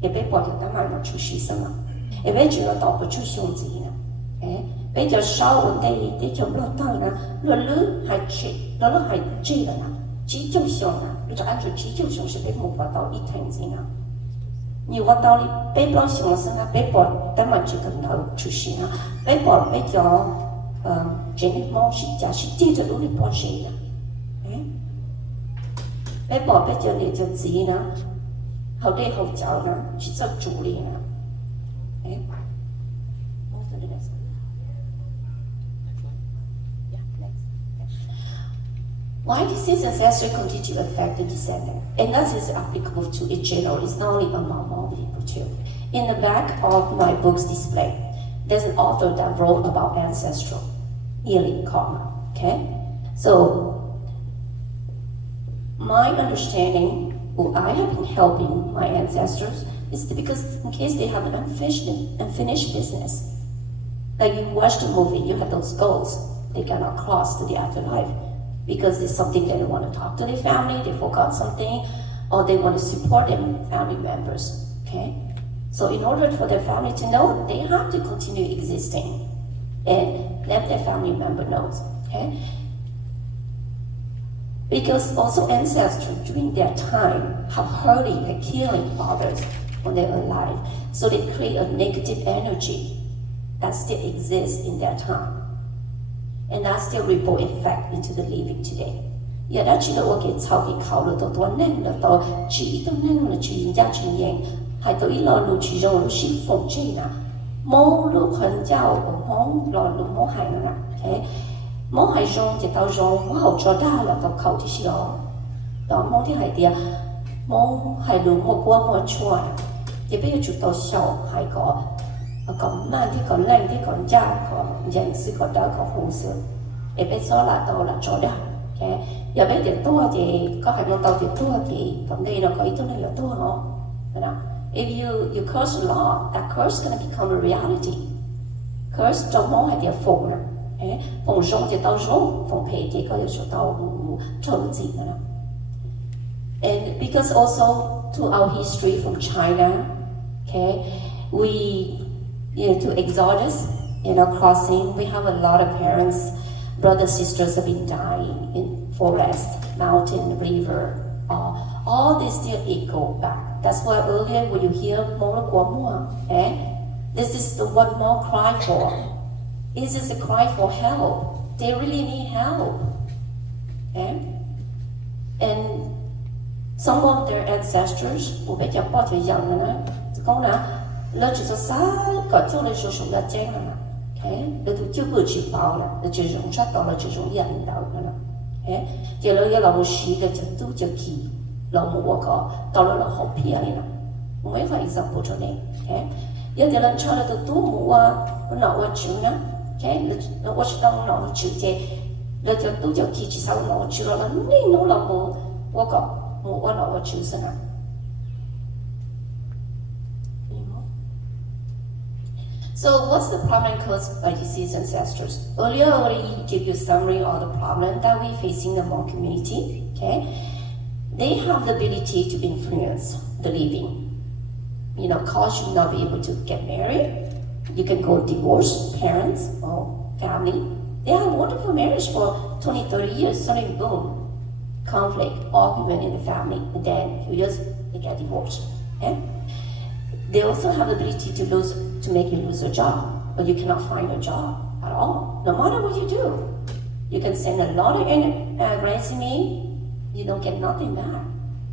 也被保佑他妈妈出事什么，也被知道到不出兄弟呢？哎。 bây giờ sau vấn đề thì chồng lo tao nè, lo lứa hay chị, nó hay chị là nè, chỉ trong xong nè, bây giờ anh rồi chỉ trong xong sẽ biết một quả tàu ít thành gì nè, nhiều quả tàu thì biết lo xong là sao nè, biết bỏ, cái mà chỉ cần nấu chủ sĩ nè, biết bỏ bây giờ trên mong sĩ trả sĩ tiêu cho đúng đi bỏ gì nè, biết bỏ bây giờ để cho gì nè, hậu đây hậu cháu nè, chỉ cho chủ liền nè. Why does this ancestry continue to affect the descendant? And that is applicable to in general, it's not only among Hmong people too. In the back of my book's display, there's an author that wrote about ancestral healing karma, okay? So, my understanding, I have been helping my ancestors, is because in case they have an unfinished business, like you watch the movie, you have those goals, they cannot cross to the afterlife. Because it's something that they want to talk to their family, they forgot something, or they want to support their family members, okay? So in order for their family to know, they have to continue existing and let their family member know, okay? Because also ancestors during their time have hurting and killing others when they're alive. So they create a negative energy. that still exists in their time. And that still ripple effect into the living today. Yeah, that's the work it's how we call it, the name, the chi, the name, the chi, Yachin Yang, Hai to Ilo Luchi, Shi Fong China, Mo Lu Hun Jiao, Hmong, Lord Lu Mo Hai, okay? Mo Hai Zhong, the Tao Zhong, Mo Cho Da, the Kau Tishio, the Mo Ti Hai Dia, Mo Hai Lu Mo Gua Mo Chua, the Bay to Show, Hai Go. Còn mang thì còn lành thì còn cha còn dành sự còn đó còn hùng sự để biết số là tàu là chỗ đó, okay? Giờ biết tiền tua thì có phải một tàu tiền tua thì còn đây nó có ý tưởng là tua không? If you curse a law, that curse gonna become a reality. Curse trong món hay tiền phụng nè, phụng rong thì tàu rong, phụng pay thì có số tàu trộn gì nữa. And because also to our history from China, okay, to Exodus, crossing, we have a lot of parents, brothers, sisters have been dying in forest, mountain, river. All this still echo back. That's why earlier when you hear Mora Guamua, this is the one more cry for. This is a cry for help. They really need help. And some of their ancestors, lỡ chỉ xa có chỗ này số là chén là thế lỡ tôi chưa vừa chịu bảo là lỡ chỉ dùng sát đó là chỉ dùng gia đình đạo là thế giờ lỡ là một sĩ là chỉ tu chỉ kỳ là một quả cỏ đó là học pia này nè mấy phải example cho nên thế giờ thì lần sau là tôi tu mua nó qua chữ nè thế nó qua trong nó chữ thế lỡ chỉ tu chỉ kỳ chỉ sau nó chữ là nên nó là một quả cỏ một quả nó qua chữ sao nè. So what's the problem caused by deceased ancestors? Earlier I already gave you a summary of the problem that we're facing in the Hmong community, okay? They have the ability to influence the living. Cause you not be able to get married. You can go divorce, parents or family. They have wonderful marriage for 20, 30 years, suddenly boom, conflict, argument in the family, and then a few years they get divorced, okay? They also have the ability to make you lose your job, but you cannot find a job at all, no matter what you do. You can send a lot of resume, you don't get nothing back.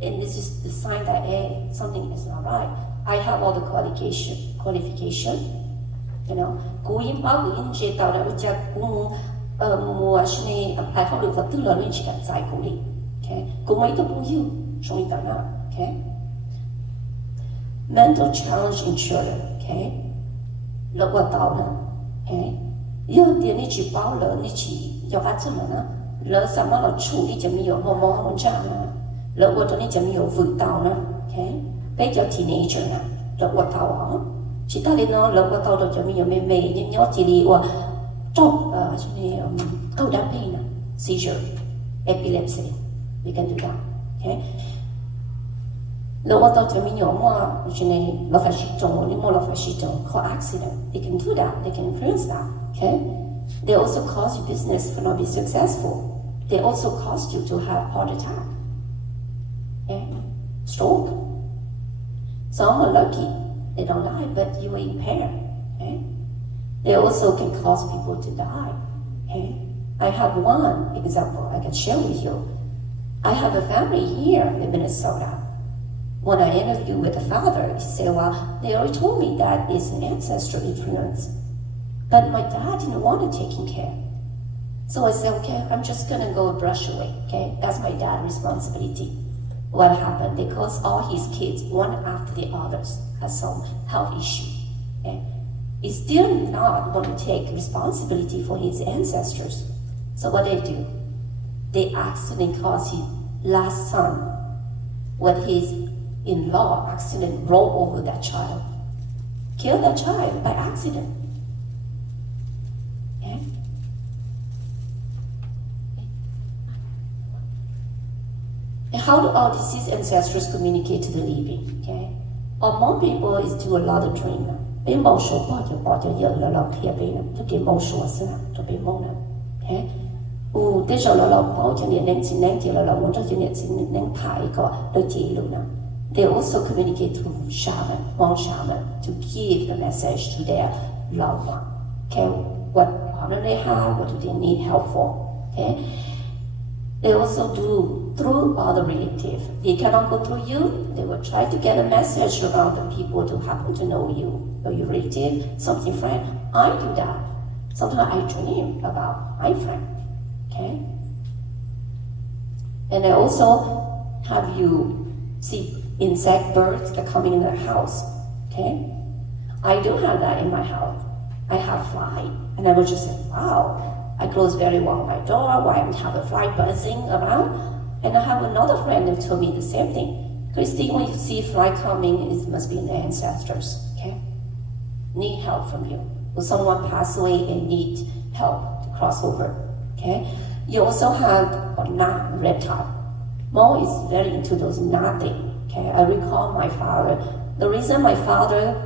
And this is the sign that, hey, something is not right. I have all the qualification, Cú yên báo của yên chế tạo ra bây giờ cũng mùa này apply pháp luật vật tư là nên chỉ cần giải cố định, okay? Cú mấy tôi cũng hiểu, trong ý tạo nào, okay? Mental challenge in children, okay? Lỡ qua tàu nè, okay? Giờ tiền đi chỉ báo lỡ đi chỉ do phát triển nè, lỡ sao mà nó chủ đi chấm nhiều hồ mò hồ chạm nè, lỡ qua tôi đi chấm nhiều vượt tàu nè, okay? Bây giờ teenager nè, lỡ qua tàu hả? Chỉ ta lên nó lỡ qua tàu rồi chấm nhiều mê mê nhưng nhớ chỉ đi qua trong câu đam mê nè, seizure, epilepsy, we can do that, okay? Lỡ qua tàu chấm nhiều mà cho nên nó phải chịu trồng, nhưng mà nó phải chịu trồng, có accident, they can do that, they can influence that, okay? They also cause you business for not be successful. They also cause you to have heart attack, okay? Stroke. Some are lucky, they don't die, but you are impaired, okay? They also can cause people to die, okay? I have one example I can share with you. I have a family here in Minnesota. When I interviewed with the father, he said, well, they already told me that it's an ancestral influence. But my dad didn't want to take care. So I said, okay, I'm just going to go brush away, okay? That's my dad's responsibility. What happened? Because all his kids, one after the others, have some health issue. Okay? He still not want to take responsibility for his ancestors. So what they do? They accidentally cause his last son with his in-law accident roll over that child. Kill that child by accident. Okay? And how do our deceased ancestors communicate to the living? Okay? Our Hmong people is do a lot of dreaming. Bên mong số bỏ cho giờ là lo kia bên nó cái mong số xưa cho bên mong nè. Okay? Thế rồi là bỏ cho nên xin nên thì là muốn cho nên xin nên thải có đôi chỉ luôn nè. They also communicate through shaman, Hmong shaman, to give the message to their loved one. Okay, what honor they have, what do they need help for? Okay, they also do through other relatives. They cannot go through you. They will try to get a message around the people to happen to know you or your relative, something friend. I do that. Sometimes I dream about my friend. Okay, and I also have you see insect birds that coming in the house. Okay, I do have that in my house. I have fly, and I would just say, wow. I close very well my door while I have a fly buzzing around. And I have another friend who told me the same thing. Christine, when you see fly coming, it must be the ancestors, okay? Need help from you. Or someone passed away and need help to cross over, okay? You also have a knot reptile. Mo is very into those knot things, okay? I recall my father. The reason my father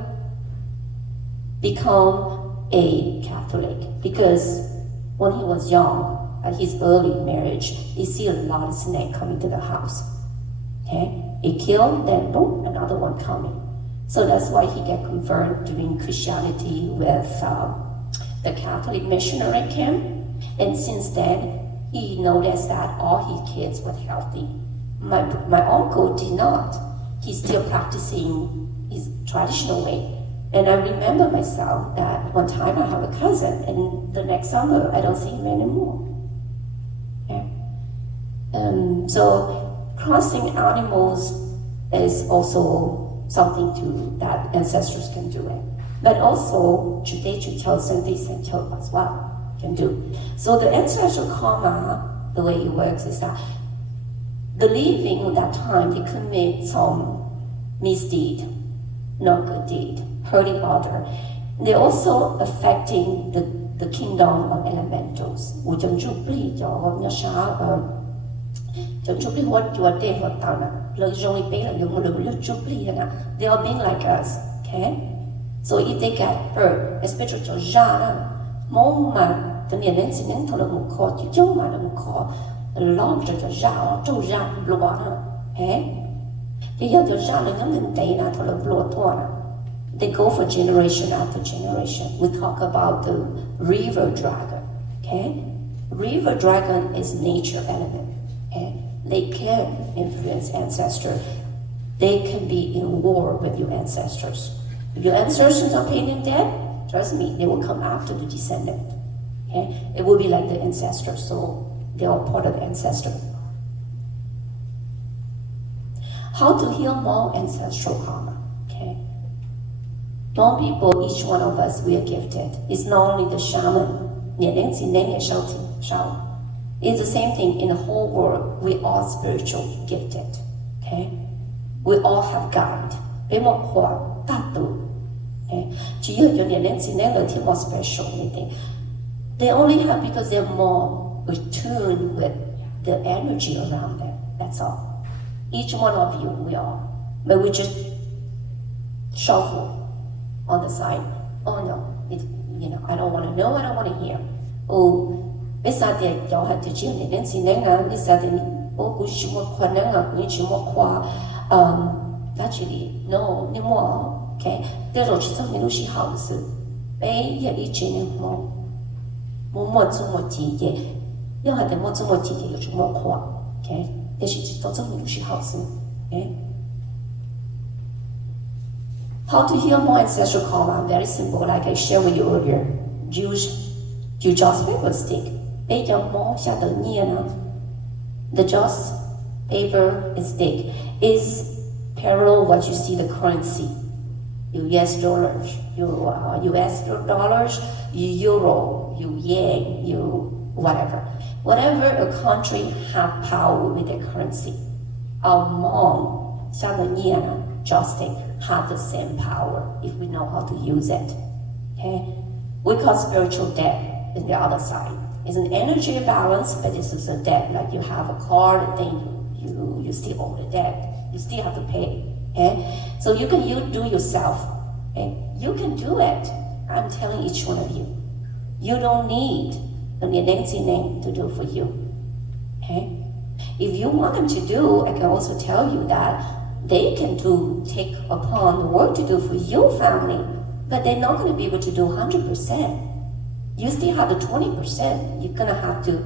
become a Catholic, because when he was young, at his early marriage, he see a lot of snake coming to the house. Okay, he killed, then boom, another one coming. So that's why he get converted during Christianity with the Catholic missionary camp. And since then, he noticed that all his kids were healthy. My uncle did not. He's still practicing his traditional way. And I remember myself that one time I have a cousin, and the next summer I don't see him anymore. Okay? So crossing animals is also something that ancestors can do it. But also Txuj tells and they as well can do. So the ancestral karma, the way it works is that the living at that time they commit some misdeed, not good deed, hurting other. They're also affecting the kingdom of elementals. They are being like us, okay? So if they get hurt, especially they go for generation after generation. We talk about the river dragon, okay? River dragon is nature element, okay? They can influence ancestors. They can be in war with your ancestors. If your ancestors are paying dead, trust me, they will come after the descendant, okay? It will be like the ancestors, so they are part of the ancestor. How to heal more ancestral karma, okay? Hmong people, each one of us, we are gifted. It's not only the shaman, it's the same thing in the whole world. We all spiritual gifted, okay? We all have guide. Okay? More special anything. They only have because they're more attuned with the energy around them. That's all. Each one of you, we are. But we just shuffle on the side. Oh no, I don't want to know, I don't want to hear. Oh, it's not that y'all have to change it. It's not actually, no, anymore. Okay, 这种是证明都是好的事。被也一直呢默这么几点，要还得默这么几点有什么夸？Okay， 这是都证明都是好事。Okay。How to heal more ancestral karma? Very simple, like I shared with you earlier. Use Joss paper stick. The Joss paper stick is parallel what you see the currency. US dollars, euro, yen, whatever. Whatever a country have power with their currency. Our Hmong, 像的念啊 Joss stick have the same power if we know how to use it. Okay? We call spiritual debt in the other side. It's an energy balance, but this is a debt. Like you have a car, then you still owe the debt. You still have to pay. Okay? So you can do yourself. Okay? You can do it. I'm telling each one of you. You don't need a Nancy name to do for you. Okay? If you want them to do, I can also tell you that they can take upon the work to do for your family, but they're not going to be able to do 100%. You still have the 20%. You're gonna have to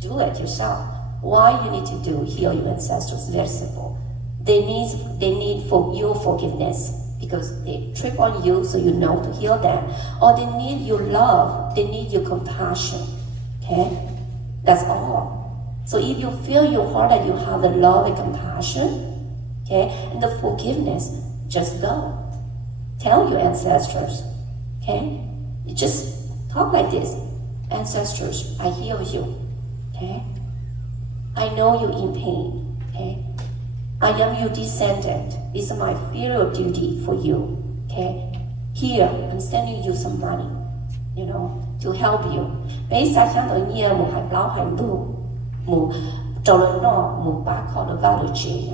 do it yourself. Why you need to heal your ancestors? Very simple. They need for your forgiveness because they trip on you, so you know to heal them. Or they need your love. They need your compassion. Okay, that's all. So if you feel in your heart that you have the love and compassion, okay, and the forgiveness, just go. Tell your ancestors. Okay, you just talk like this. Ancestors, I heal you. Okay, I know you're in pain. Okay, I am your descendant. It's my filial duty for you. Okay, here I'm sending you some money, to help you. 俾晒相對嘢冇係撈係路，冇做了喏冇把靠的瓦路接呀，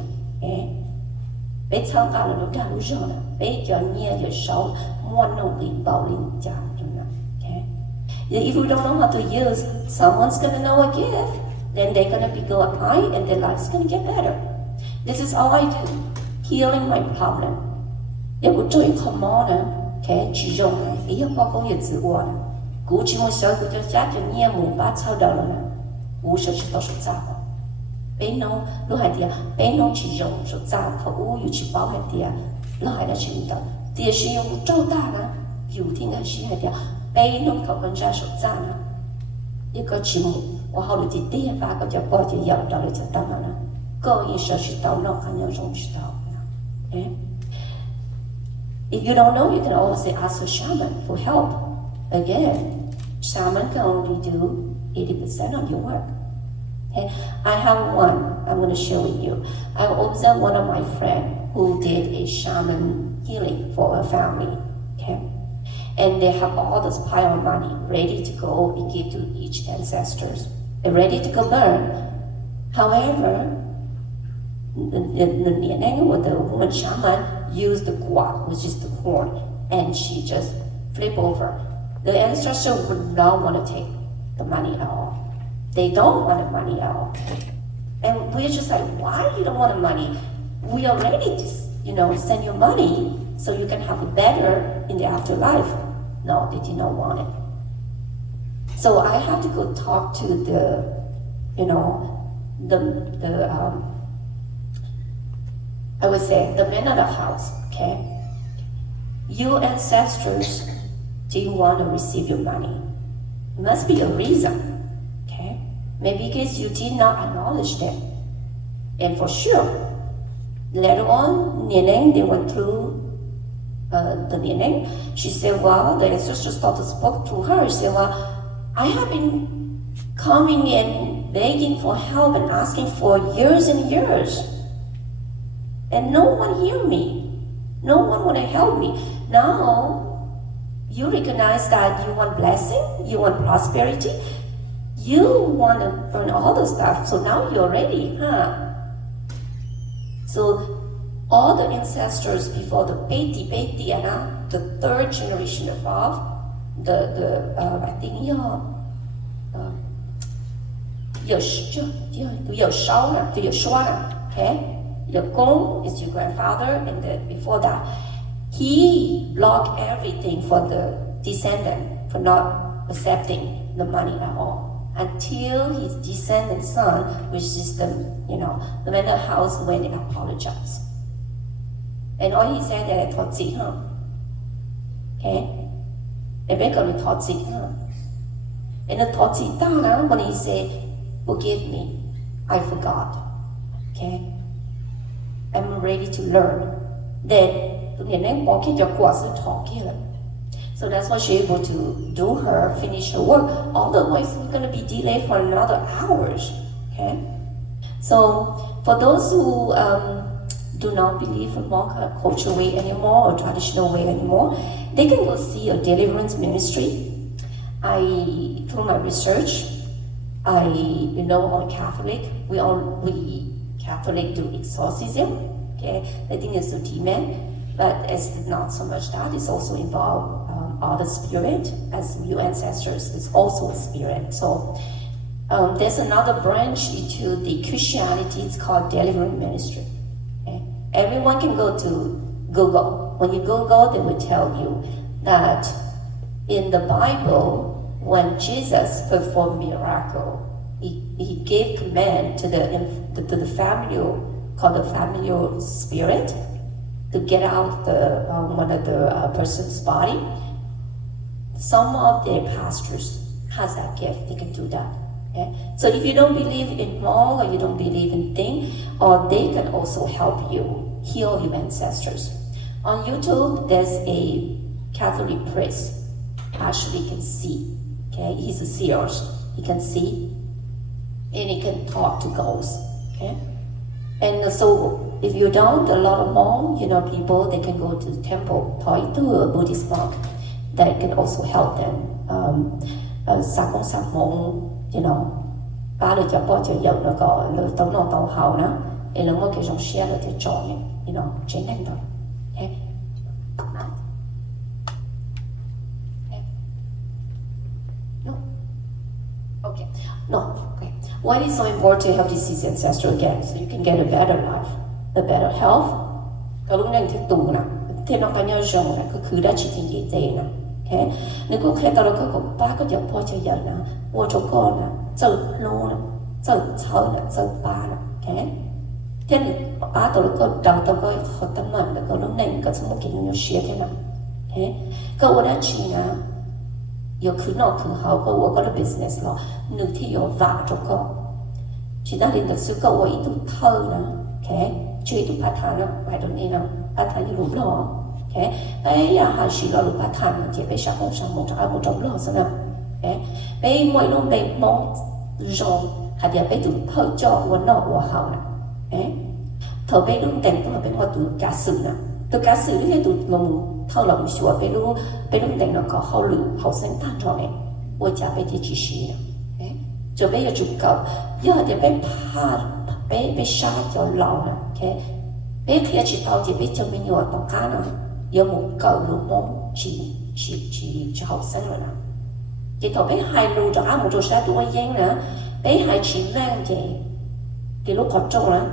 俾參加了都大路上了，俾叫嘢就少，冇弄力暴力家中了。Okay, if you don't know how to use, someone's gonna know a gift, then they're gonna go apply and their life's gonna get better. This is all I do, healing my problem. 有個最 common 呢，okay， 其中呢，也有包括也自我呢。估计我小姑就家就你也冇把操到了呢，50都是咋的？俾侬攞係啲啊，俾侬去用就咋，佢烏要去包係啲啊，攞係得去到，啲是用做大啦，有聽係是係啲啊，俾侬佢跟家手咋啦？一個節目，我後來啲啲把個就包就有到了就得了啦，個一說是到那肯定用知道嘅，If you don't know, you can always ask a shaman for help. Again, shaman can only do 80% of your work. Okay, I have one. I'm going to show you. I observed one of my friends who did a shaman healing for a family. Okay, and they have all this pile of money ready to go and give to each ancestors. They're ready to go burn. However, the woman shaman used the guac, which is the corn, and she just flipped over. The ancestors would not want to take the money at all. They don't want the money at all. And we're just like, why you don't want the money? We are ready to, send you money so you can have it better in the afterlife. No, they did not want it. So I have to go talk to the I would say the men of the house, okay? Your ancestors didn't want to receive your money. It must be a reason, okay? Maybe because you did not acknowledge them. And for sure, later on, Nieneng, they went through the Nieneng. She said, well, the ancestors spoke to her. She said, well, I have been coming and begging for help and asking for years and years. And no one hear me. No one want to help me. Now, you recognize that you want blessing, you want prosperity, you want to earn all the stuff. So now you're ready, huh? So all the ancestors before the Beti, the third generation above, I think 有烧了，就有说了 okay? Your Gong is your grandfather, and before that, he blocked everything for the descendant for not accepting the money at all until his descendant son, which is the man of the house, went and apologized. And all he said that Totsi, huh? Okay? And basically Totsi, huh? And the Totsi Dana, when he said, forgive me, I forgot. Okay? I'm ready to learn. Then, so that's why she's able to do finish her work. Otherwise, we're going to be delayed for another hours. Okay? So, for those who do not believe in Hmong cultural way anymore or traditional way anymore, they can go see a deliverance ministry. Through my research, on Catholic, we Catholic do exorcism. Okay, I think it's a demon, but it's not so much that. It's also involved other spirit, as your ancestors is also a spirit. So there's another branch into the Christianity. It's called deliverance ministry. Okay? Everyone can go to Google. When you Google, they will tell you that in the Bible, when Jesus performed miracle, he gave command to the familial, called the familial spirit, to get out the one of the person's body. Some of their pastors has that gift; they can do that. Okay? So if you don't believe in Hmong or you don't believe in thing, or they can also help you heal your ancestors. On YouTube, there's a Catholic priest. Actually, can see. Okay, he's a seer. He can see, and he can talk to ghosts. Okay, and so if you don't, a lot of Hmong, people, they can go to the temple, talk to a Buddhist monk that can also help them. Sa công sa Hmong, ba lời cho bỏ cho dầu nó có lời tấu nó tấu hậu nó, để lần một cái dòng xe lời thì chọn, trên đánh thôi. Okay. Okay. No. Okay. Why is it so important to have deceased ancestral again? So you can get a better life, a better health. Có lúc này thì tù nè, thì nó có nhau rồng nè, cứ đã chỉ thành gì thế nè. Okay. Nếu có khi tao có ba có dòng po chơi giờ nè, mua cho con nè, chơi lô nè, chơi chơi nè, chơi ba nè. Okay. Thế nên ba tao có đầu tao có học tâm mạnh, có lúc này có some cái nhiều shit thế nè. Okay. Có đã chỉ nè. Yo cứ nọ cứ hậu có我个 business 咯，你ที่有发着个，其他人的是个我一度偷呢 ，OK， 就一度把它呢买到你呢，把它一路咯 ，OK， 哎呀还是了路把它呢，就被小工上摸着摸着咯是呢 ，OK， 被每路被摸中，还得被度偷叫我นอก我好呢 ，OK， 头被路等多被我度假死呢，度假死你度龙。透了说被路等了个好路好生蛋着呢，我家被这几十呢，哎，这边也足够，要得被怕被杀掉老呢 ，OK， 被开始到这边就没有到家呢，有冇够路蒙去好生了呢，这头被害路就阿冇做啥多烟呢，被害去烂的，这路扩中了，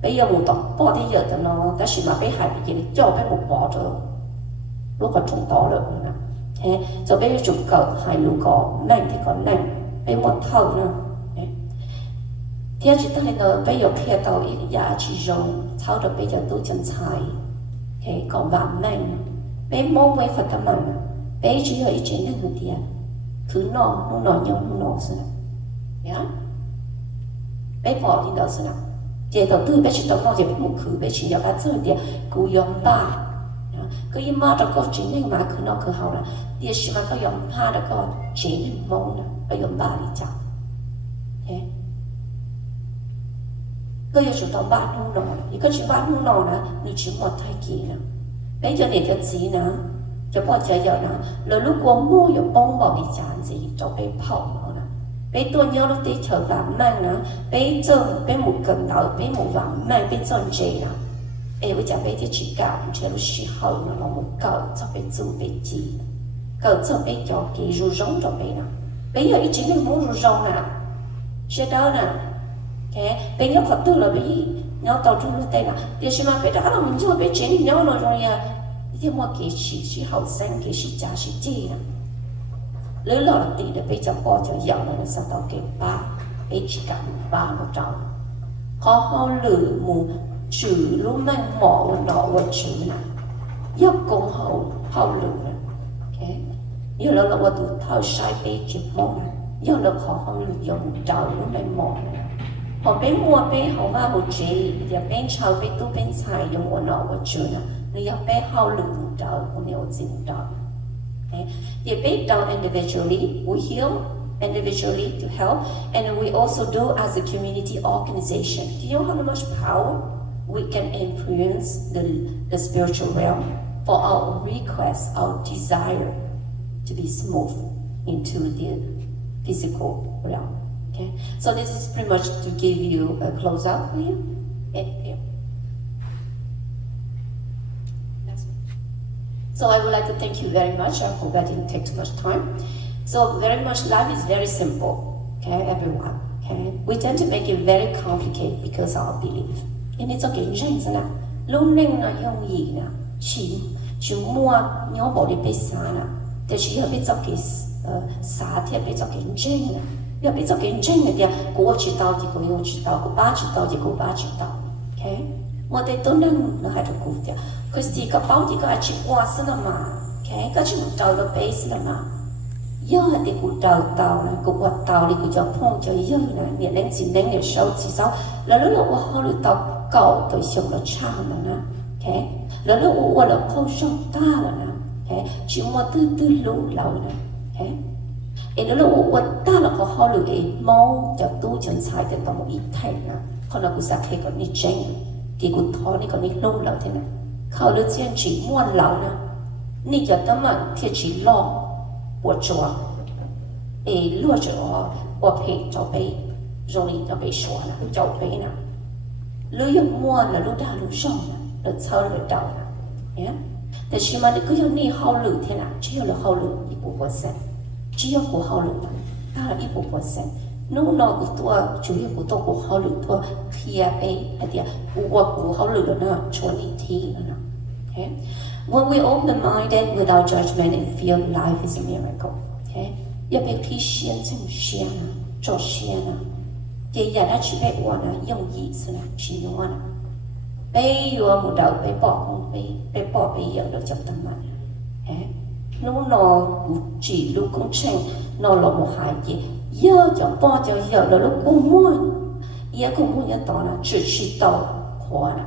被有冇到包的有的呢，但是嘛被害被这里叫被冇包着。lúc còn trồng to được nữa thế rồi bây giờ chụp cờ hai lũ có nành thì có nành bây một thầu nữa thế chỉ tới là bây giờ khi tàu ý giá chỉ dùng sau đó bây giờ tôi chân xài thế còn vàng nành bây mong mấy phần tâm năng bây chỉ hơi chuyện này người tiền cứ nó nhung nó nọ xí nhá bây bỏ đi đâu xí nào giờ đầu tư bây chỉ tàu nó giờ bây một khử bây chỉ nhập ăn rồi tiền cú yong ba cái mà đó có chuyện này mà cứ nó cứ hậu là địa chỉ mà có yong ba đó có chuyện này mong nè có yong ba đi chăng thế cái giờ chúng ta bán hung nọ thì cái chuyện bán hung nọ nè như chỉ một thời kỳ nè bây giờ này cái gì nè cho bao giờ giờ nè rồi lúc qua mua rồi bông vào bị chán gì cho bé phỏng nó nè bé tôi nhớ lúc đi chờ vàng mang nè bé chân bé một cần đầu bé một vàng mang bé chân chè nè em bây giờ bé thì chỉ cảm thấy lúc xí hậu nó một cầu cho bé chú bé chi cầu cho bé cho cái rù rống cho bé nè bây giờ ý chính là muốn rù rống nè sẽ đó nè thế bé nhớ khó tư là bé nhớ tàu trung lưu tây nè thì xem mà bé đã là mình cho bé chế thì nhớ rồi rồi à thì mà cái chỉ hậu xanh cái chỉ cha chỉ chi nè lỡ lỡ tí để bé cho bỏ cho dạo nó sao tao cái ba bé chỉ cảm ba một tròn khó hao lử mù trừ lúc mang mỏ nọ vật trừ nè giấc công hậu lử nè ok như là vật tụ thao sai bé chụp mỏ nè do là khó hao lử dùng trào lúc mang mỏ nè họ bé mua bé họ va một chế giờ bé chào bé tu bé xài dùng vật nọ vật trừ nè người giờ bé hao lử trào không nhiều gì trào okay the bé trào individually we heal individually to help and we also do as a community organization. Do you know how much power we can influence the spiritual realm for our request, our desire to be smooth into the physical realm? Okay, so this is pretty much to give you a close up here. Here. So I would like to thank you very much. I hope I didn't take too much time. So very much life is very simple, okay, everyone. Okay, we tend to make it very complicated because of our belief. And it's okay, nè, lúc nâng là dùng gì nè, chỉ mua nhớ bỏ đi bê xa nè, để chỉ ở bên trong cái 啥天被做给真的，要被做给真的点，我知道就我知道，我爸知道就我爸知道，OK？ 我哋都能喺度估掉，佢自個包啲個係切瓜先啦嘛，OK？ 個全部到個 base 啦嘛，有係啲估到啦，估話到你估就碰就有啦，年齡前年嘅手指手，แล้ว我考慮到高對象了差了呢 ，OK？ แล้ว我了碰上大了呢 ，OK？ 只我對路流呢 ，OK？ แล้ว我大了個考慮嘅貓就都正踩得到冇一睇呢，可能佢實係個你真。ที่กูท้อนี่ก็นี่ลุ่มเราเท่านั้นเขาเลือกเชียนจีม้วนเรานะนี่จะต้องมาเที่ยวจีล่อปวดจัวลวดจะว่าเพลจะไปโรงเรียนจะไปสวนนะจะไปนะหรือยังม้วนแล้วลูกดาลูกช่องนะแล้วเช่าแล้วเดานะเนี่ยแต่ชิมันก็ยังนี่เขาหลุดเท่านั้น只有了เขาหลุดอีก%只有กูเขาหลุดนะถ้าอีก%นู้นกูตัวช่วยกูตัวกูเขาหลุดตัวเทียไปอะไรกูว่ากูเขาหลุดแล้วนะชวนอีกทีแล้วนะ okay when we open minded without judgment and feel life is a miracle okay อย่าไปที่เชียนซึ่งเชียนนะจอเชียนนะอย่าได้ชิไปอ้วนนะยงยีสนะชิโนนะไปยัวหมูดาวไปปอกไปปอกไปเยอะเราจับตั้งมันเฮ้นู้นกูจีลูกคงเชงนอนเราหมหายจี要就包就要了，如果我也公公也到了，只知道花了，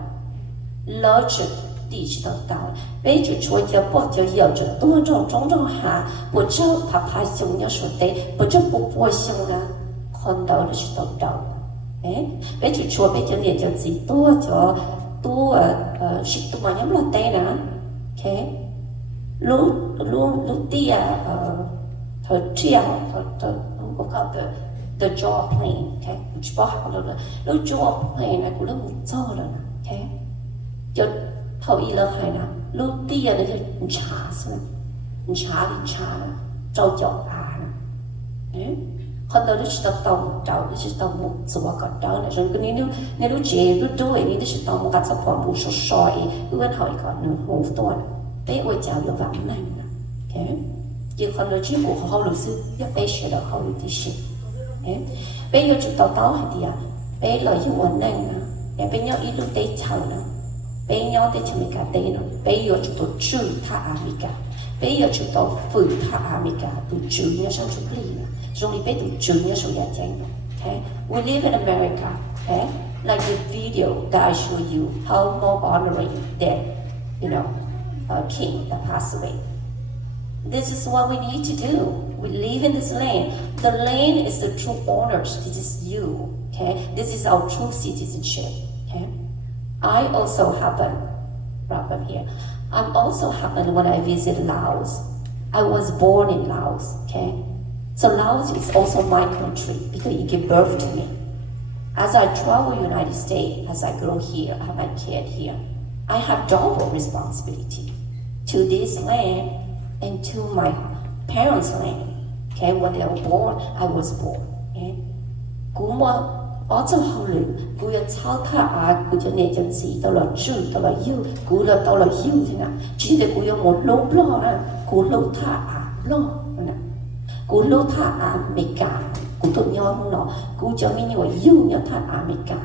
老子地知道到了，别就说就包就要就多种哈，不知怕熊要说的，不知不熊了，看到了知道到了，别就说别就念就自己多多是多嘛也不得呢 ，OK， lúc đi thời triều thời có câu the jaw plane okay which bao hạt rồi lúc jaw plane này cũng là một cho rồi okay cho thầu y là hay nè lúc tia nó就查trâu chọc nè còn đâu nó chỉ tao một trâu nó chỉ tao một số cái trâu này rồi cái nếu lúc chế lúc đôi này nó chỉ tao một cái sản phẩm một số soi cứ vẫn hỏi còn nửa hồ to đấy ôi chào được vắng này okay chỉ còn là chuyện của họ luật sư giúp bé sửa được họ luật sư bé giờ chụp tao hay gì à bé lời yêu ổn định nè bé nhau ít lúc tây chào nè bé nhau tây chào mình cả tây nè bé giờ chụp tao chữ thà mình cả bé giờ chụp tao phử thà mình cả tụi chữ nhau sang chụp lì nè rồi đi bé tụi chữ nhau sang nhà chanh okay we live in America okay like the video that I show you how more honoring that you know king that passed away. This is what we need to do. We live in this land. The land is the true owners. This is you. Okay? This is our true citizenship. Okay? I also happen, wrap up here. I'm also happen when I visit Laos. I was born in Laos. Okay? So Laos is also my country because it gave birth to me. As I travel United States, as I grow here, I have my kid here. I have double responsibility to this land and to my parents' land. Okay, when they were born, I was born. Okay, cú mà ở trong hậu lũ, cú là cháu thà cú cho nên chân sĩ, tao là chữ, tao là yêu, cú là tao là yêu thế nào? Chỉ để cú yêu một lúc lo nè, cú lúc thà lo nè, cú lúc thà mình cả, cú tụi nhau không nó, cú cho mình nhiều yêu nhau thà mình cả.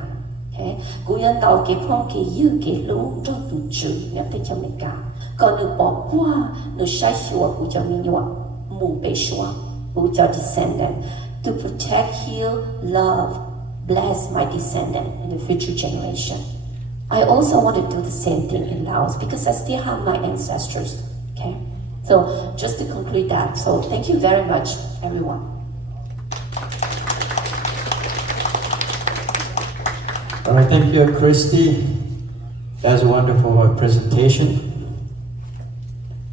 Okay, cú nhân tao cái phong cái yêu cái lúc cho tụi chữ, nhau thấy cho mình cả. Còn nếu bỏ qua, nếu sai sửa của cho mình nhọ, mù bế sửa, của cho descendant, to protect, heal, love, bless my descendant in the future generation. I also want to do the same thing in Laos because I still have my ancestors. Okay, so just to conclude that, so thank you very much, everyone. All right, thank you, Christy. That's a wonderful presentation.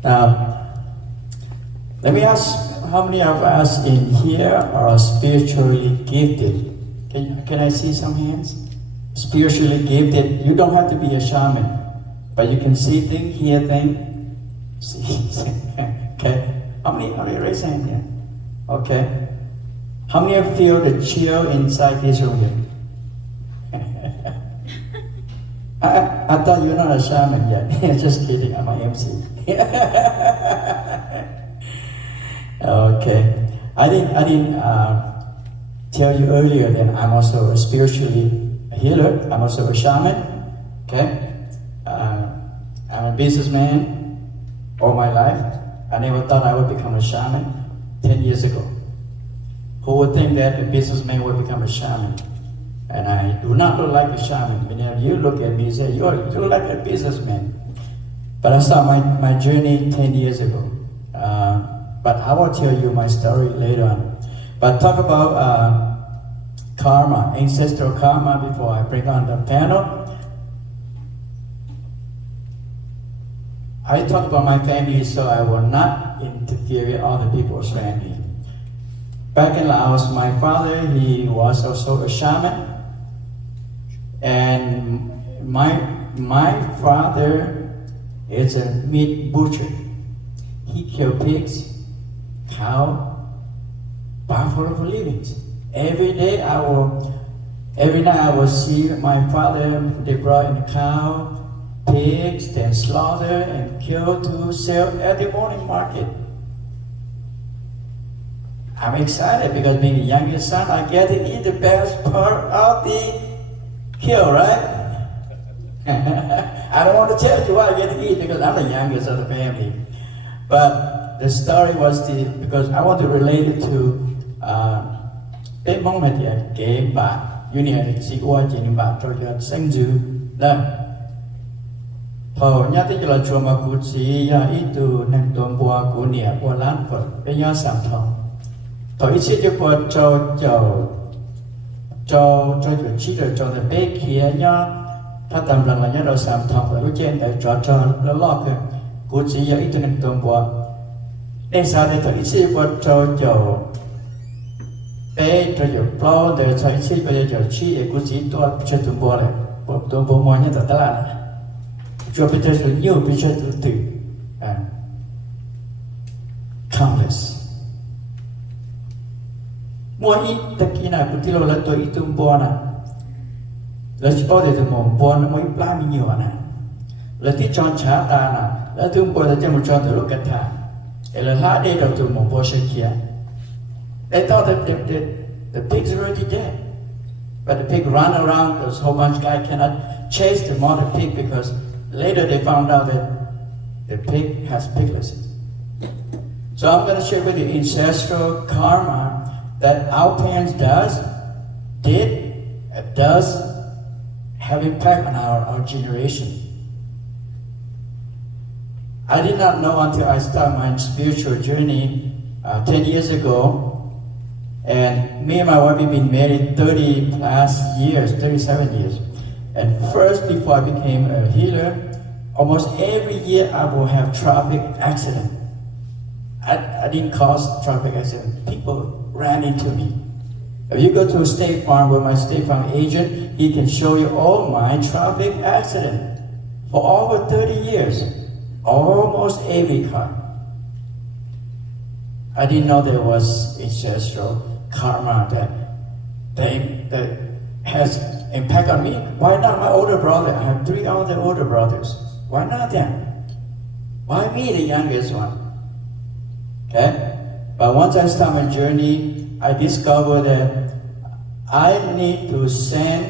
Now, let me ask, how many of us in here are spiritually gifted? Can I see some hands? Spiritually gifted. You don't have to be a shaman, but you can see things, hear things. Okay. How many raise hand here? Okay. How many of you feel the chill inside this room here? I thought you're not a shaman yet. Just kidding, I'm an MC. Okay. I didn't tell you earlier that I'm also a spiritually a healer. I'm also a shaman. Okay. I'm a businessman all my life. I never thought I would become a shaman 10 years ago. Who would think that a businessman would become a shaman? And I do not look like a shaman. Many of you look at me and say, you look like a businessman. But I started my journey 10 years ago. But I will tell you my story later on. But talk about karma, ancestral karma, before I bring on the panel. I talk about my family, so I will not interfere with other people's family. Back in Laos, my father, he was also a shaman. And my father is a meat butcher. He killed pigs, cow, buffalo for living. Every night I will see my father, they brought in cow, pigs, then slaughter and kill to sell at the morning market. I'm excited because being the youngest son, I get to eat the best part of the kill, right? I don't want to tell you what I get to eat because I'm the youngest of the family. But the story was because I want to relate it to Hmong Txuj game ba union si qua chỉ ba cho sinh dữ đó. Hầu nhát cái là chùa mà cụ chỉ ya itu nên tuần qua cụ niệm qua lan Phật cái nhớ sám thọ. Thôi ít chỉ qua cho chỉ được cho the big kia nhớถ้าตามหลังlà nhớ đầu sám thọ rồi trên để cho nó lo cái cụ chỉ ya itu nên tuần qua. Nên sao thì thôi ít chỉ qua cho bé cho plo để cho ít chỉ bây giờ chỉ để cụ chỉ tôi cho tuần qua này tuần qua mua nhớ tất là cho bây giờ nhiều bây giờ từ countless mua ít tất kia nào cũng tiêu là tôi ít tuần qua nè là chỉ bao giờ mồm qua nó mới plan nhiều nè là tí chọn trả ta nè là tuần qua là chỉ một chọn từ lúc kết thả là lá đây đầu từ mồm qua sẽ kia. They thought that the pigs are already dead, but the pig ran around. There's so much guy cannot chase the mother pig because later they found out that the pig has piglets. So I'm going to share with you ancestral karma that our parents does have impact on our generation. I did not know until I started my spiritual journey 10 years ago. And me and my wife have been married 30 plus years, 37 years. And first, before I became a healer, almost every year I will have traffic accident. I didn't cause traffic accident. People ran into me. If you go to a State Farm with my State Farm agent, he can show you all my traffic accident for over 30 years. Almost every car. I didn't know there was ancestral karma that has impact on me. Why not my older brother? I have 3 other older brothers. Why not them? Why me, the youngest one? Okay? But once I start my journey, I discovered that I need to send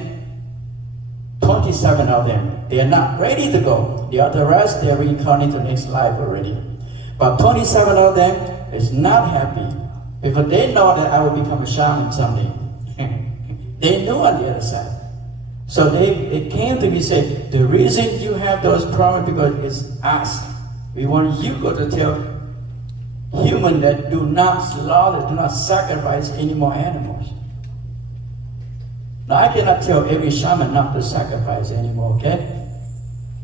27 of them. They are not ready to go. The other rest, they are reincarnated to the next life already. But 27 of them is not happy because they know that I will become a shaman someday. They knew on the other side. So they came to me and said, the reason you have those problems because it's us. We want you to tell humans that do not slaughter, do not sacrifice any more animals. Now I cannot tell every shaman not to sacrifice anymore, okay?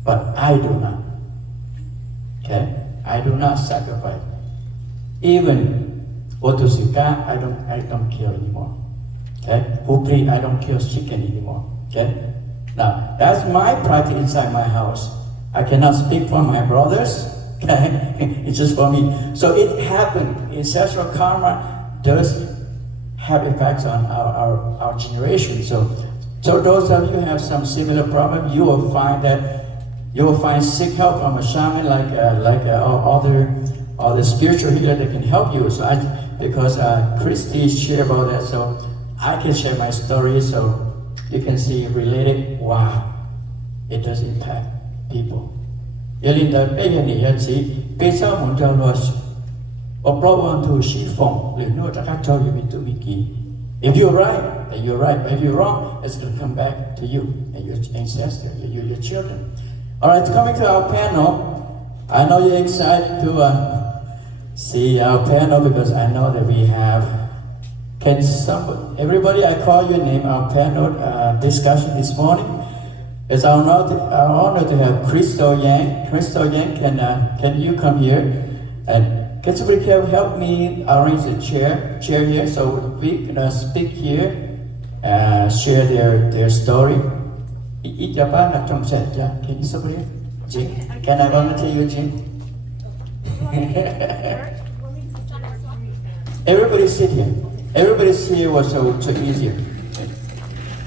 But I do not. Okay? I do not sacrifice. Even Otusika, I don't kill anymore. Okay? Hupri, I don't kill chicken anymore. Okay? Now, that's my practice inside my house. I cannot speak for my brothers. Okay? It's just for me. So it happened. Ancestral karma does have effects on our generation. So those of you who have some similar problem, you will find seek help from a shaman like other or the spiritual healer that can help you. So because Christy shared about that, so I can share my story, so you can see related. Wow, it does impact people. If you're right, then you're right. But if you're wrong, it's going to come back to you and your ancestors, your children. All right, coming to our panel. I know you're excited to see our panel because I know that we have. Everybody, I call your name. Our panel discussion this morning. It's our honor to have Crystal Yang. Crystal Yang, can you come here? And can somebody help me arrange the chair here so we can speak here, share their story. Can you somebody? Jim, can I volunteer you, Jim? Everybody sit here. Everybody sit here was so easier.